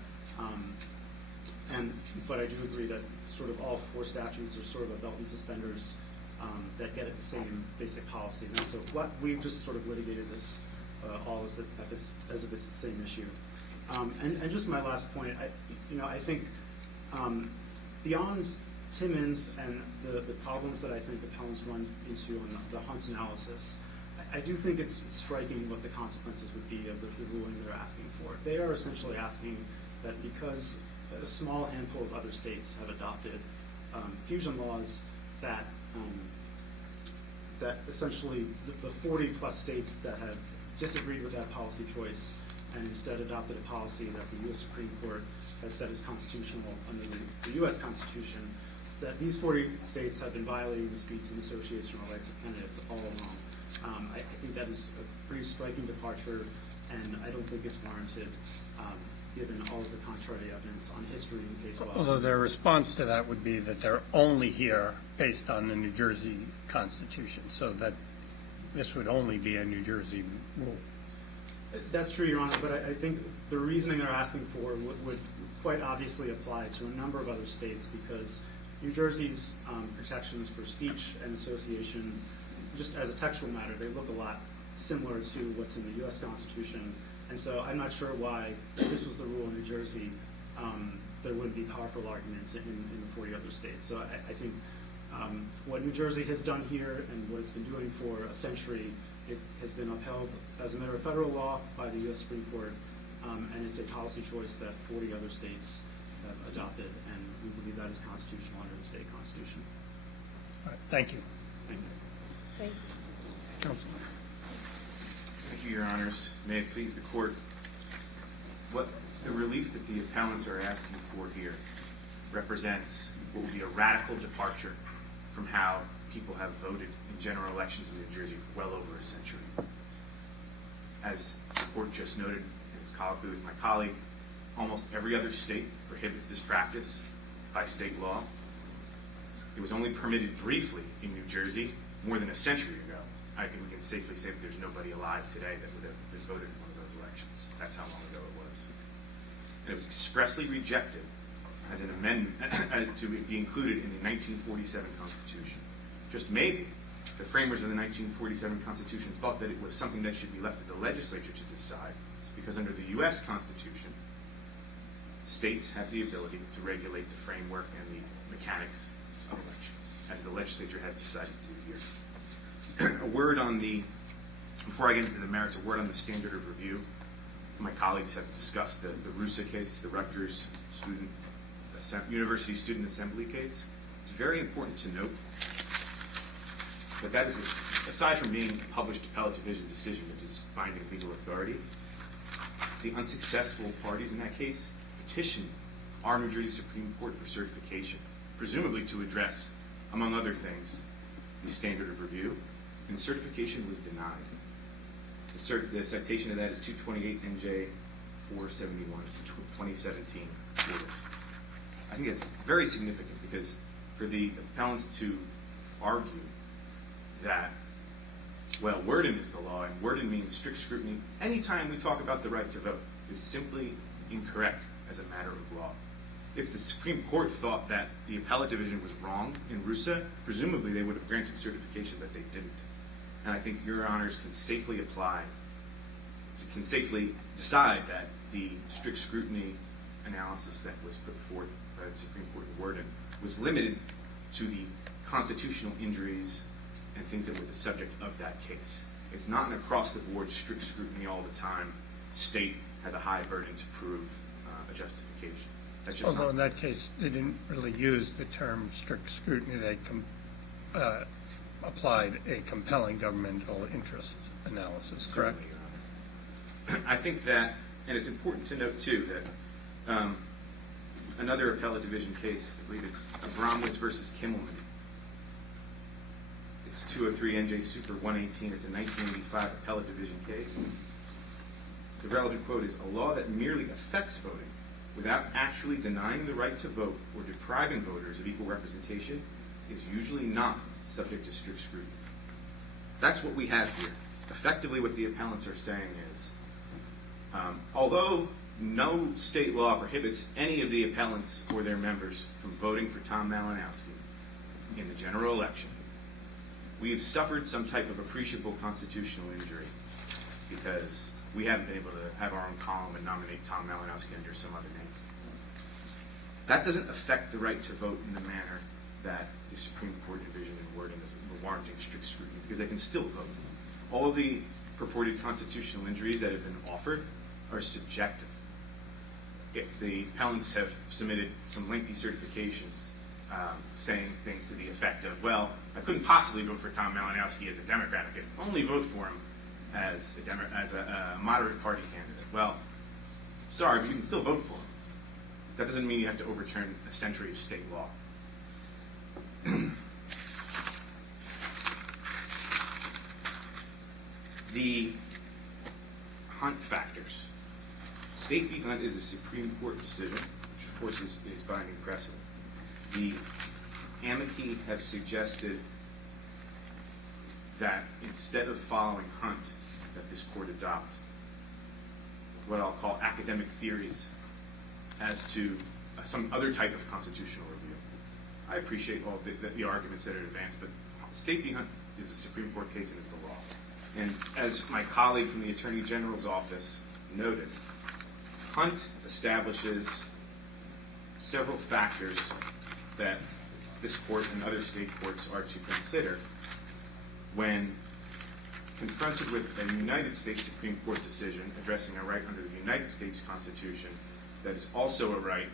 But I do agree that sort of all four statutes are sort of a belt and suspenders that get at the same basic policy. And so we've just sort of litigated this all as if it's the same issue. And just my last point, I think beyond Timmons and the problems that I think appellants run into on the Hunt's analysis, I do think it's striking what the consequences would be of the ruling they're asking for. They are essentially asking that because a small handful of other states have adopted fusion laws, that essentially the 40 plus states that have disagreed with that policy choice and instead adopted a policy that the U.S. Supreme Court has said is constitutional under the U.S. Constitution, that these 40 states have been violating the speech and associational rights of candidates all along. I think that is a pretty striking departure, and I don't think it's warranted given all of the contrary evidence on history and case law. Although their response to that would be that they're only here based on the New Jersey Constitution, so that this would only be a New Jersey rule. That's true, Your Honor, but I think the reasoning they're asking for would quite obviously apply to a number of other states, because New Jersey's protections for speech and association, just as a textual matter, they look a lot similar to what's in the U.S. Constitution. And so I'm not sure why, if this was the rule in New Jersey, there wouldn't be powerful arguments in the 40 other states. So I think what New Jersey has done here and what it's been doing for a century, it has been upheld as a matter of federal law by the U.S. Supreme Court, and it's a policy choice that 40 other states have adopted, and we believe that is constitutional under the state constitution. All right, thank you. Thank you. Thank you. Counsel. Thank you, Your Honors. May it please the Court. What the relief that the appellants are asking for here represents what will be a radical departure from how people have voted in general elections in New Jersey for well over a century. As the Court just noted in its colloquy with my colleague, almost every other state prohibits this practice by state law. It was only permitted briefly in New Jersey more than a century ago. I think we can safely say that there's nobody alive today that would have been voted in one of those elections. That's how long ago it was. and it was expressly rejected as an amendment to be included in the 1947 Constitution. Just maybe the framers of the 1947 Constitution thought that it was something that should be left to the legislature to decide, because under the U.S. Constitution, states have the ability to regulate the framework and the mechanics of elections, as the legislature has decided to do here. A word on before I get into the merits, a word on the standard of review. My colleagues have discussed the Rusa case, the Rutgers University Student Assembly case. It's very important to note that is, aside from being a published appellate division decision, which is binding legal authority, the unsuccessful parties in that case petitioned our New Jersey Supreme Court for certification, presumably to address, among other things, the standard of review, and certification was denied. The citation of that is 228 NJ 471, it's a 2017 order. I think it's very significant because for the appellants to argue that, well, Worden is the law, and Worden means strict scrutiny, anytime we talk about the right to vote, is simply incorrect as a matter of law. If the Supreme Court thought that the appellate division was wrong in Rusa, presumably they would have granted certification, but they didn't. And I think your honors can safely decide that the strict scrutiny analysis that was put forth by the Supreme Court in Worden was limited to the constitutional injuries and things that were the subject of that case. It's not an across-the-board strict scrutiny all the time. State has a high burden to prove a justification. That's just Although in that case, they didn't really use the term strict scrutiny. They applied a compelling governmental interest analysis, correct? Certainly, Your Honor. I think that, and it's important to note, too, that another appellate division case, I believe it's Abramowitz versus Kimmelman. It's 203 NJ Super 118. It's a 1985 appellate division case. The relevant quote is, "A law that merely affects voting without actually denying the right to vote or depriving voters of equal representation is usually not subject to strict scrutiny." That's what we have here. Effectively, what the appellants are saying is, although no state law prohibits any of the appellants or their members from voting for Tom Malinowski in the general election, we have suffered some type of appreciable constitutional injury because we haven't been able to have our own column and nominate Tom Malinowski under some other name. That doesn't affect the right to vote in the manner that the Supreme Court envisioned in Worden as warranting strict scrutiny, because they can still vote. All of the purported constitutional injuries that have been offered are subjective. If the appellants have submitted some lengthy certifications saying things to the effect of, well, I couldn't possibly vote for Tom Malinowski as a Democrat. I could only vote for him as a moderate party candidate. Well, sorry, but you can still vote for him. That doesn't mean you have to overturn a century of state law. The Hunt factors. State v. Hunt is a Supreme Court decision, which of course is binding precedent. The amici have suggested that instead of following Hunt, that this court adopt what I'll call academic theories as to some other type of constitutional review. I appreciate all the arguments that are advanced, but State v. Hunt is a Supreme Court case and is the law. And as my colleague from the Attorney General's office noted, Hunt establishes several factors that this court and other state courts are to consider when confronted with a United States Supreme Court decision addressing a right under the United States Constitution that is also a right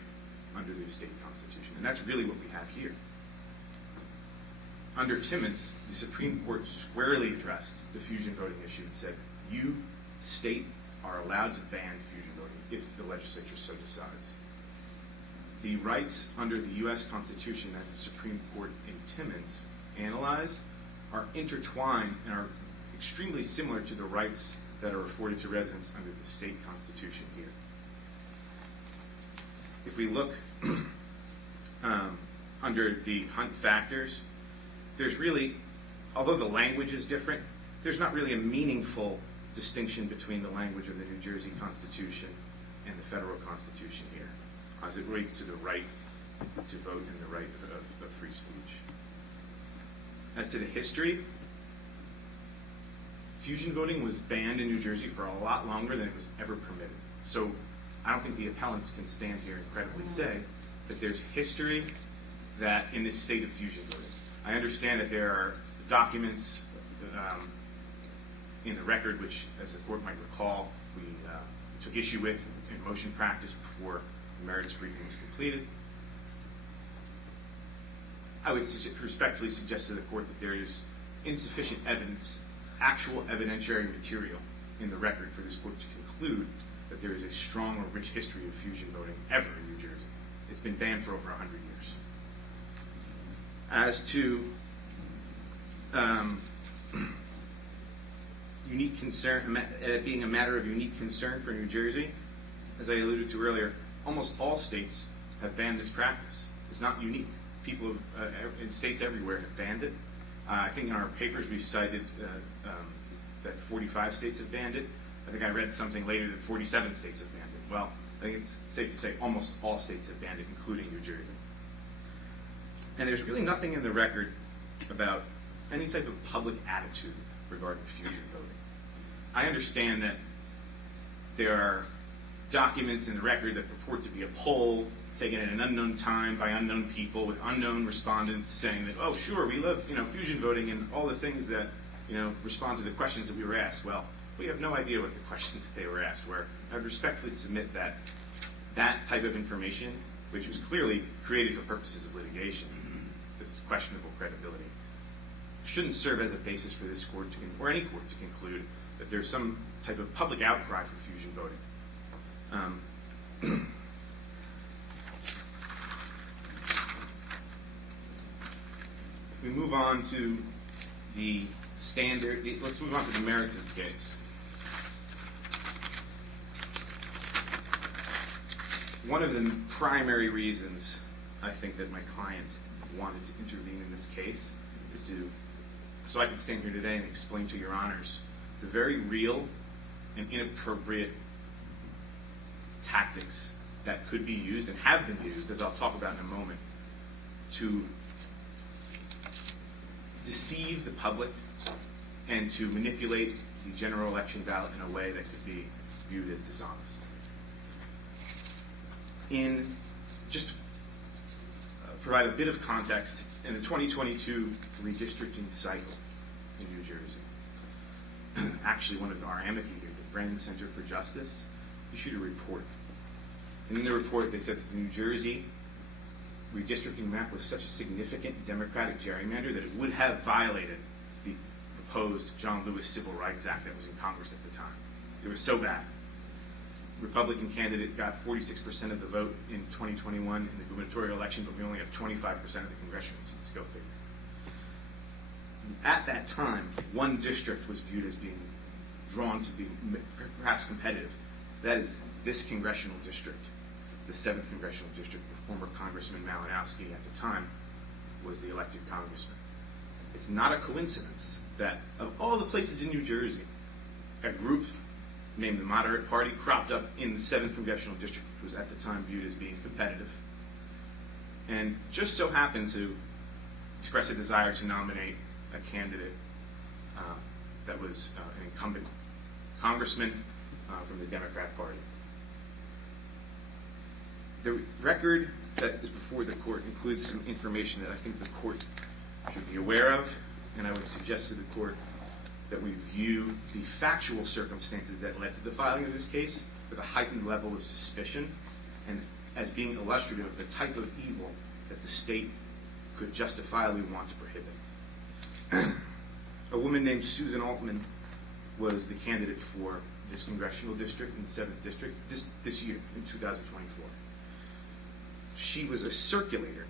under the state constitution. And that's really what we have here. Under Timmons, the Supreme Court squarely addressed the fusion voting issue and said, you, state, are allowed to ban fusion voting if the legislature so decides. The rights under the U.S. Constitution that the Supreme Court in Timmons analyzed are intertwined and are extremely similar to the rights that are afforded to residents under the state constitution here. If we look under the Hunt factors, there's really, although the language is different, there's not really a meaningful distinction between the language of the New Jersey Constitution and the federal Constitution here, as it relates to the right to vote and the right of free speech. As to the history, fusion voting was banned in New Jersey for a lot longer than it was ever permitted. So I don't think the appellants can stand here and credibly say that there's history that in this state of fusion voting. I understand that there are documents in the record which, as the court might recall, we took issue with in motion practice before the merits briefing was completed. I would respectfully suggest to the court that there is insufficient evidence, actual evidentiary material in the record for this court to conclude that there is a strong or rich history of fusion voting ever in New Jersey. It's been banned for over 100 years. As to unique concern, being a matter of unique concern for New Jersey, as I alluded to earlier, almost all states have banned this practice. It's not unique. People in states everywhere have banned it. I think in our papers we cited that 45 states have banned it. I think I read something later that 47 states have banned it. Well, I think it's safe to say almost all states have banned it, including New Jersey. And there's really nothing in the record about any type of public attitude regarding fusion voting. I understand that there are documents in the record that purport to be a poll taken at an unknown time by unknown people with unknown respondents saying that, oh, sure, we love fusion voting and all the things that respond to the questions that we were asked. Well, we have no idea what the questions that they were asked were. I would respectfully submit that that type of information, which was clearly created for purposes of litigation, this questionable credibility, shouldn't serve as a basis for this court or any court to conclude that there's some type of public outcry for fusion voting. If we move on to the let's move on to the merits of the case. One of the primary reasons I think that my client wanted to intervene in this case is so I can stand here today and explain to your honors the very real and inappropriate tactics that could be used and have been used, as I'll talk about in a moment, to deceive the public and to manipulate the general election ballot in a way that could be viewed as dishonest. Just provide a bit of context, in the 2022 redistricting cycle in New Jersey, actually one of our amici here, the Brennan Center for Justice, issued a report. And in the report they said that the New Jersey redistricting map was such a significant Democratic gerrymander that it would have violated the proposed John Lewis Civil Rights Act that was in Congress at the time. It was so bad. Republican candidate got 46% of the vote in 2021 in the gubernatorial election, but we only have 25% of the congressional seats. Go figure. At that time, one district was viewed as being drawn to be perhaps competitive. That is this congressional district, the 7th congressional district, where former Congressman Malinowski at the time was the elected congressman. It's not a coincidence that of all the places in New Jersey, a group named the Moderate Party cropped up in the 7th congressional district, which was at the time viewed as being competitive, and just so happened to express a desire to nominate a candidate that was an incumbent congressman from the Democrat Party. The record that is before the court includes some information that I think the court should be aware of, and I would suggest to the court that we view the factual circumstances that led to the filing of this case with a heightened level of suspicion and as being illustrative of the type of evil that the state could justifiably want to prohibit. A woman named Susan Altman was the candidate for this congressional district in the 7th district this year, in 2024. She was a circulator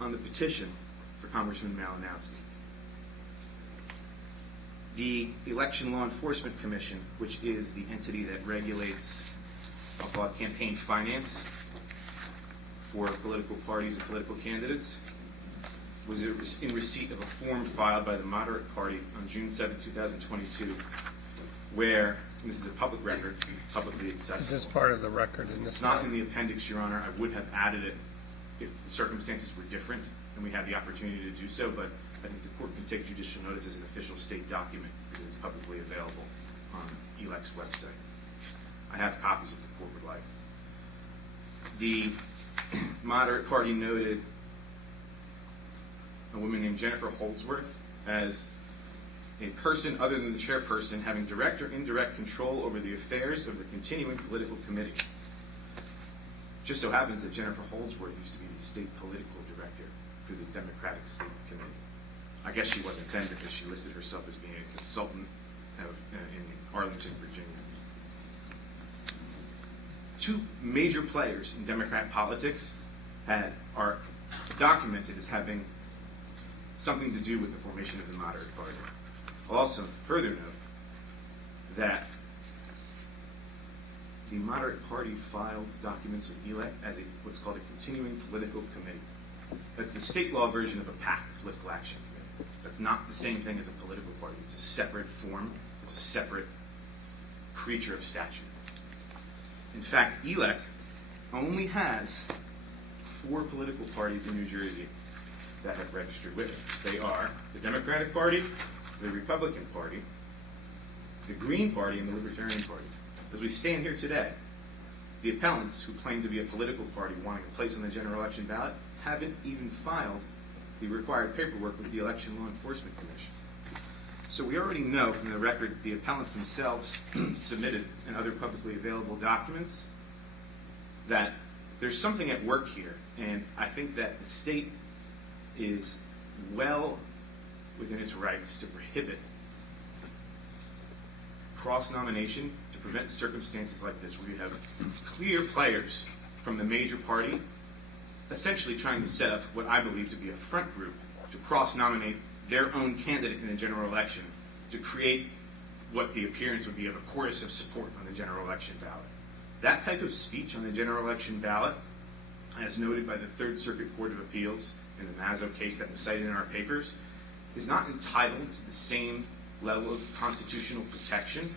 on the petition for Congressman Malinowski. The Election Law Enforcement Commission, which is the entity that regulates, I'll call it campaign finance for political parties and political candidates, was in receipt of a form filed by the Moderate Party on June 7, 2022, where, and this is a public record, publicly accessible. Is this part of the record in this? It's not in the appendix, Your Honor. I would have added it if the circumstances were different and we had the opportunity to do so, but I think the court can take judicial notice as an official state document because it's publicly available on ELEC's website. I have copies if the court would like. The moderate party noted a woman named Jennifer Holdsworth as a person other than the chairperson having direct or indirect control over the affairs of the continuing political committee. Just so happens that Jennifer Holdsworth used to be the state political director for the Democratic State Committee. I guess she wasn't then because she listed herself as being a consultant in Arlington, Virginia. Two major players in Democrat politics are documented as having something to do with the formation of the moderate party. I'll also further note that the moderate party filed documents with ELEC as what's called a continuing political committee. That's the state law version of a PAC, political action committee. That's not the same thing as a political party. It's a separate form. It's a separate creature of statute. In fact, ELEC only has 4 political parties in New Jersey that have registered with it. They are the Democratic Party, the Republican Party, the Green Party, and the Libertarian Party. As we stand here today, the appellants who claim to be a political party wanting a place on the general election ballot haven't even filed the required paperwork with the Election Law Enforcement Commission. So we already know from the record the appellants themselves submitted in other publicly available documents that there's something at work here, and I think that the state is well within its rights to prohibit cross-nomination to prevent circumstances like this where you have clear players from the major party essentially trying to set up what I believe to be a front group to cross-nominate their own candidate in the general election to create what the appearance would be of a chorus of support on the general election ballot. That type of speech on the general election ballot, as noted by the Third Circuit Court of Appeals in the Mazzo case that was cited in our papers, is not entitled to the same level of constitutional protection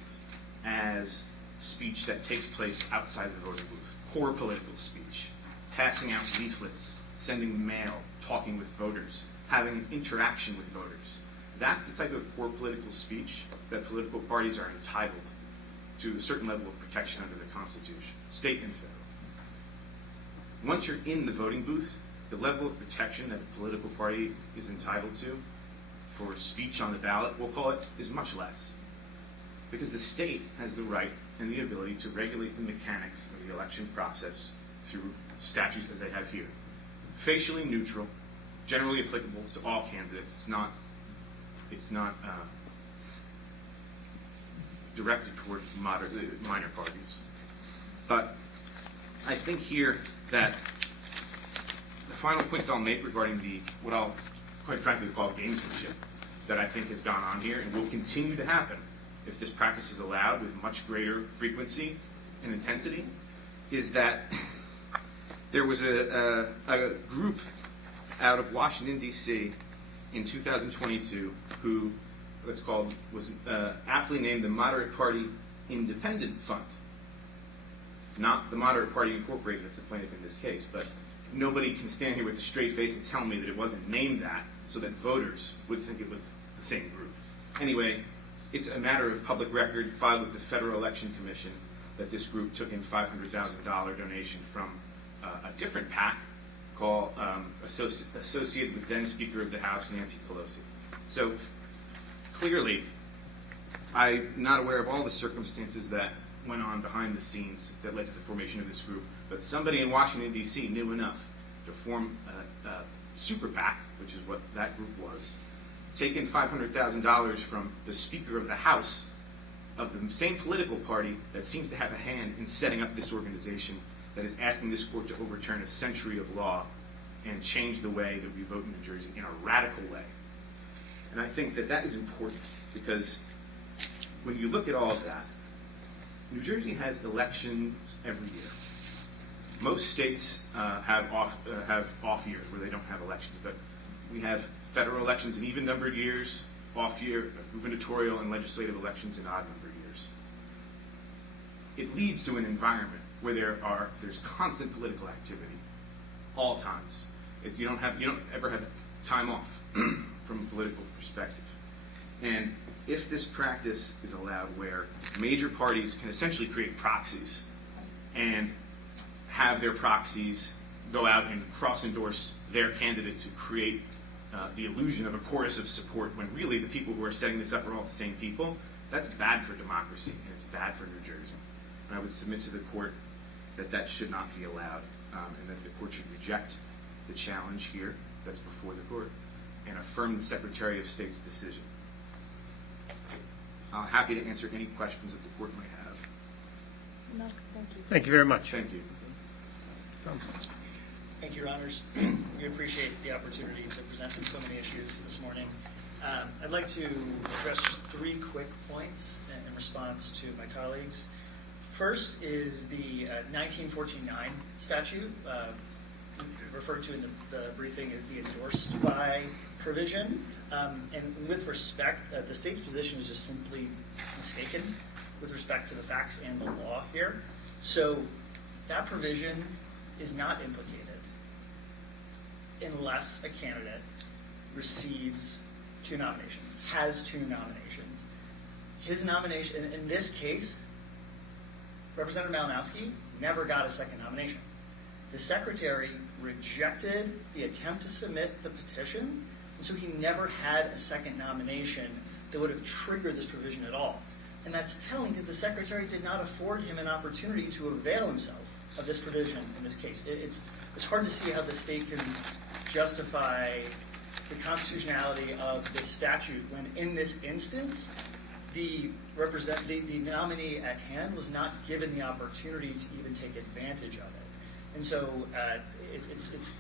as speech that takes place outside the voting booth. Core political speech, passing out leaflets, sending mail, talking with voters, having an interaction with voters. That's the type of core political speech that political parties are entitled to a certain level of protection under the Constitution, state and federal. Once you're in the voting booth, the level of protection that a political party is entitled to for speech on the ballot, we'll call it, is much less. Because the state has the right and the ability to regulate the mechanics of the election process through statutes as they have here. Facially neutral, generally applicable to all candidates. It's not directed toward minor parties. But I think here that the final point I'll make regarding what I'll quite frankly call gamesmanship that I think has gone on here and will continue to happen if this practice is allowed with much greater frequency and intensity, is that there was a group out of Washington, D.C. in 2022 who was aptly named the Moderate Party Independent Fund. Not the Moderate Party Incorporated that's the plaintiff in this case, but nobody can stand here with a straight face and tell me that it wasn't named that so that voters would think it was the same group. Anyway, it's a matter of public record filed with the Federal Election Commission that this group took in $500,000 donation from a different PAC called associated with then Speaker of the House Nancy Pelosi. So clearly, I'm not aware of all the circumstances that went on behind the scenes that led to the formation of this group, but somebody in Washington, D.C. knew enough to form a super PAC, which is what that group was, take in $500,000 from the Speaker of the House of the same political party that seems to have a hand in setting up this organization that is asking this court to overturn a century of law and change the way that we vote in New Jersey in a radical way. And I think that that is important because when you look at all of that, New Jersey has elections every year. Most states have off years where they don't have elections, but we have federal elections in even-numbered years, off-year gubernatorial and legislative elections in odd-numbered years. it leads to an environment where there's constant political activity, all times. You don't ever have time off from a political perspective. And if this practice is allowed, where major parties can essentially create proxies and have their proxies go out and cross-endorse their candidate to create the illusion of a chorus of support, when really the people who are setting this up are all the same people, that's bad for democracy, and it's bad for New Jersey. And I would submit to the court that that should not be allowed, and that the court should reject the challenge here that's before the court and affirm the Secretary of State's decision. I'm happy to answer any questions that the court might have. No, thank you. Thank you very much. Thank you. Thank you, Your Honors. We appreciate the opportunity to present so many issues this morning. I'd like to address 3 quick points in response to my colleagues. First is the 1949 statute, referred to in the briefing as the endorsed by provision. And with respect, the state's position is just simply mistaken with respect to the facts and the law here. So that provision is not implicated unless a candidate receives 2 nominations, has 2 nominations. His nomination, in this case, Representative Malinowski never got a second nomination. The Secretary rejected the attempt to submit the petition, and so he never had a second nomination that would have triggered this provision at all. And that's telling, because the Secretary did not afford him an opportunity to avail himself of this provision in this case. It's hard to see how the state can justify the constitutionality of this statute when, in this instance, the nominee at hand was not given the opportunity to even take advantage of it. And so it's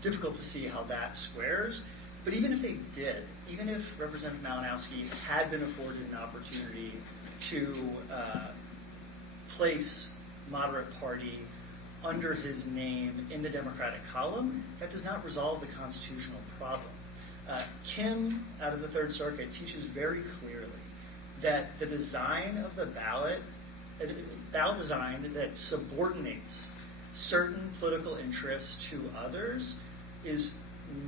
difficult to see how that squares. But even if they did, even if Representative Malinowski had been afforded an opportunity to place moderate party under his name in the Democratic column, that does not resolve the constitutional problem. Kim, out of the Third Circuit, teaches very clearly that the design of the ballot design that subordinates certain political interests to others is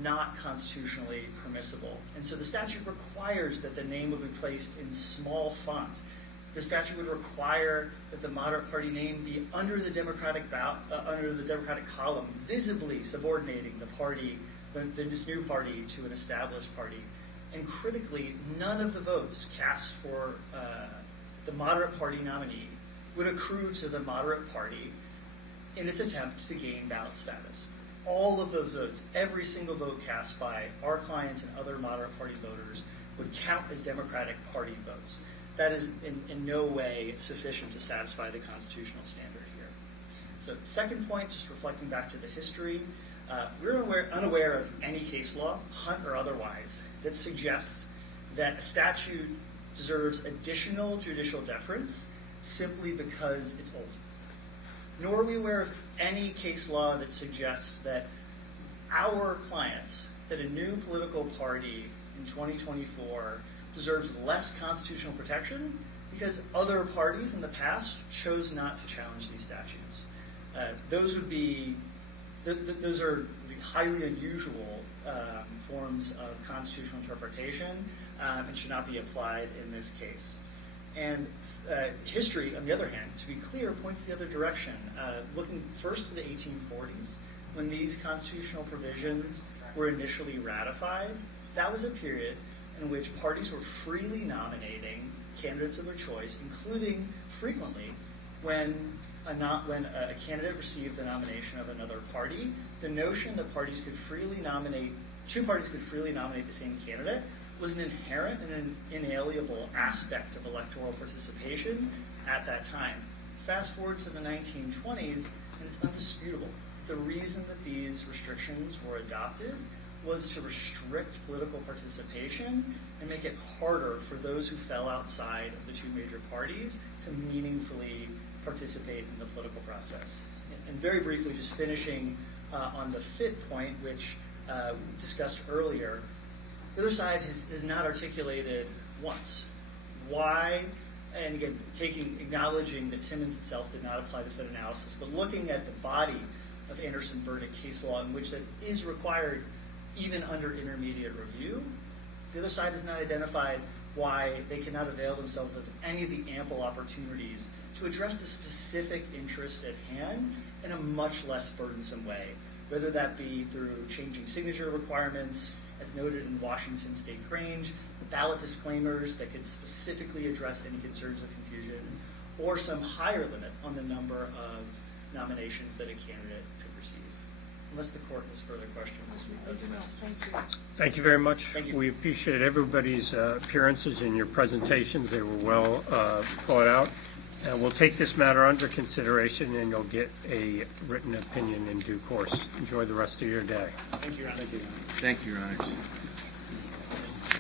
not constitutionally permissible. And so the statute requires that the name would be placed in small font. The statute would require that the moderate party name be under the Democratic column, visibly subordinating the party, this new party, to an established party. And critically, none of the votes cast for the moderate party nominee would accrue to the moderate party in its attempt to gain ballot status. All of those votes, every single vote cast by our clients and other moderate party voters, would count as Democratic Party votes. That is in no way sufficient to satisfy the constitutional standard here. So, second point, just reflecting back to the history, we're unaware of any case law, Hunt or otherwise, that suggests that a statute deserves additional judicial deference simply because it's old. Nor are we aware of any case law that suggests that our clients, that a new political party in 2024 deserves less constitutional protection because other parties in the past chose not to challenge these statutes. Those are highly unusual forms of constitutional interpretation and should not be applied in this case. And history, on the other hand, to be clear, points the other direction. Looking first to the 1840s, when these constitutional provisions were initially ratified, that was a period in which parties were freely nominating candidates of their choice, including frequently when a candidate received the nomination of another party. The notion that two parties could freely nominate the same candidate was an inherent and an inalienable aspect of electoral participation at that time. Fast forward to the 1920s, and it's undisputable. The reason that these restrictions were adopted was to restrict political participation and make it harder for those who fell outside of the two major parties to meaningfully participate in the political process. And very briefly, just finishing on the fit point, which we discussed earlier, the other side has not articulated once why and again, acknowledging that Timmons itself did not apply the fit analysis, but looking at the body of Anderson verdict case law in which that is required even under intermediate review, the other side has not identified why they cannot avail themselves of any of the ample opportunities to address the specific interests at hand in a much less burdensome way, whether that be through changing signature requirements, as noted in Washington State Grange, ballot disclaimers that could specifically address any concerns of confusion, or some higher limit on the number of nominations that a candidate could receive. Unless the court has further questions, we do not. Thank you. Thank you very much. Thank you. We appreciate everybody's appearances and your presentations. They were well thought out. We'll take this matter under consideration, and you'll get a written opinion in due course. Enjoy the rest of your day. Thank you, Your Honor. Thank you, Your Honors.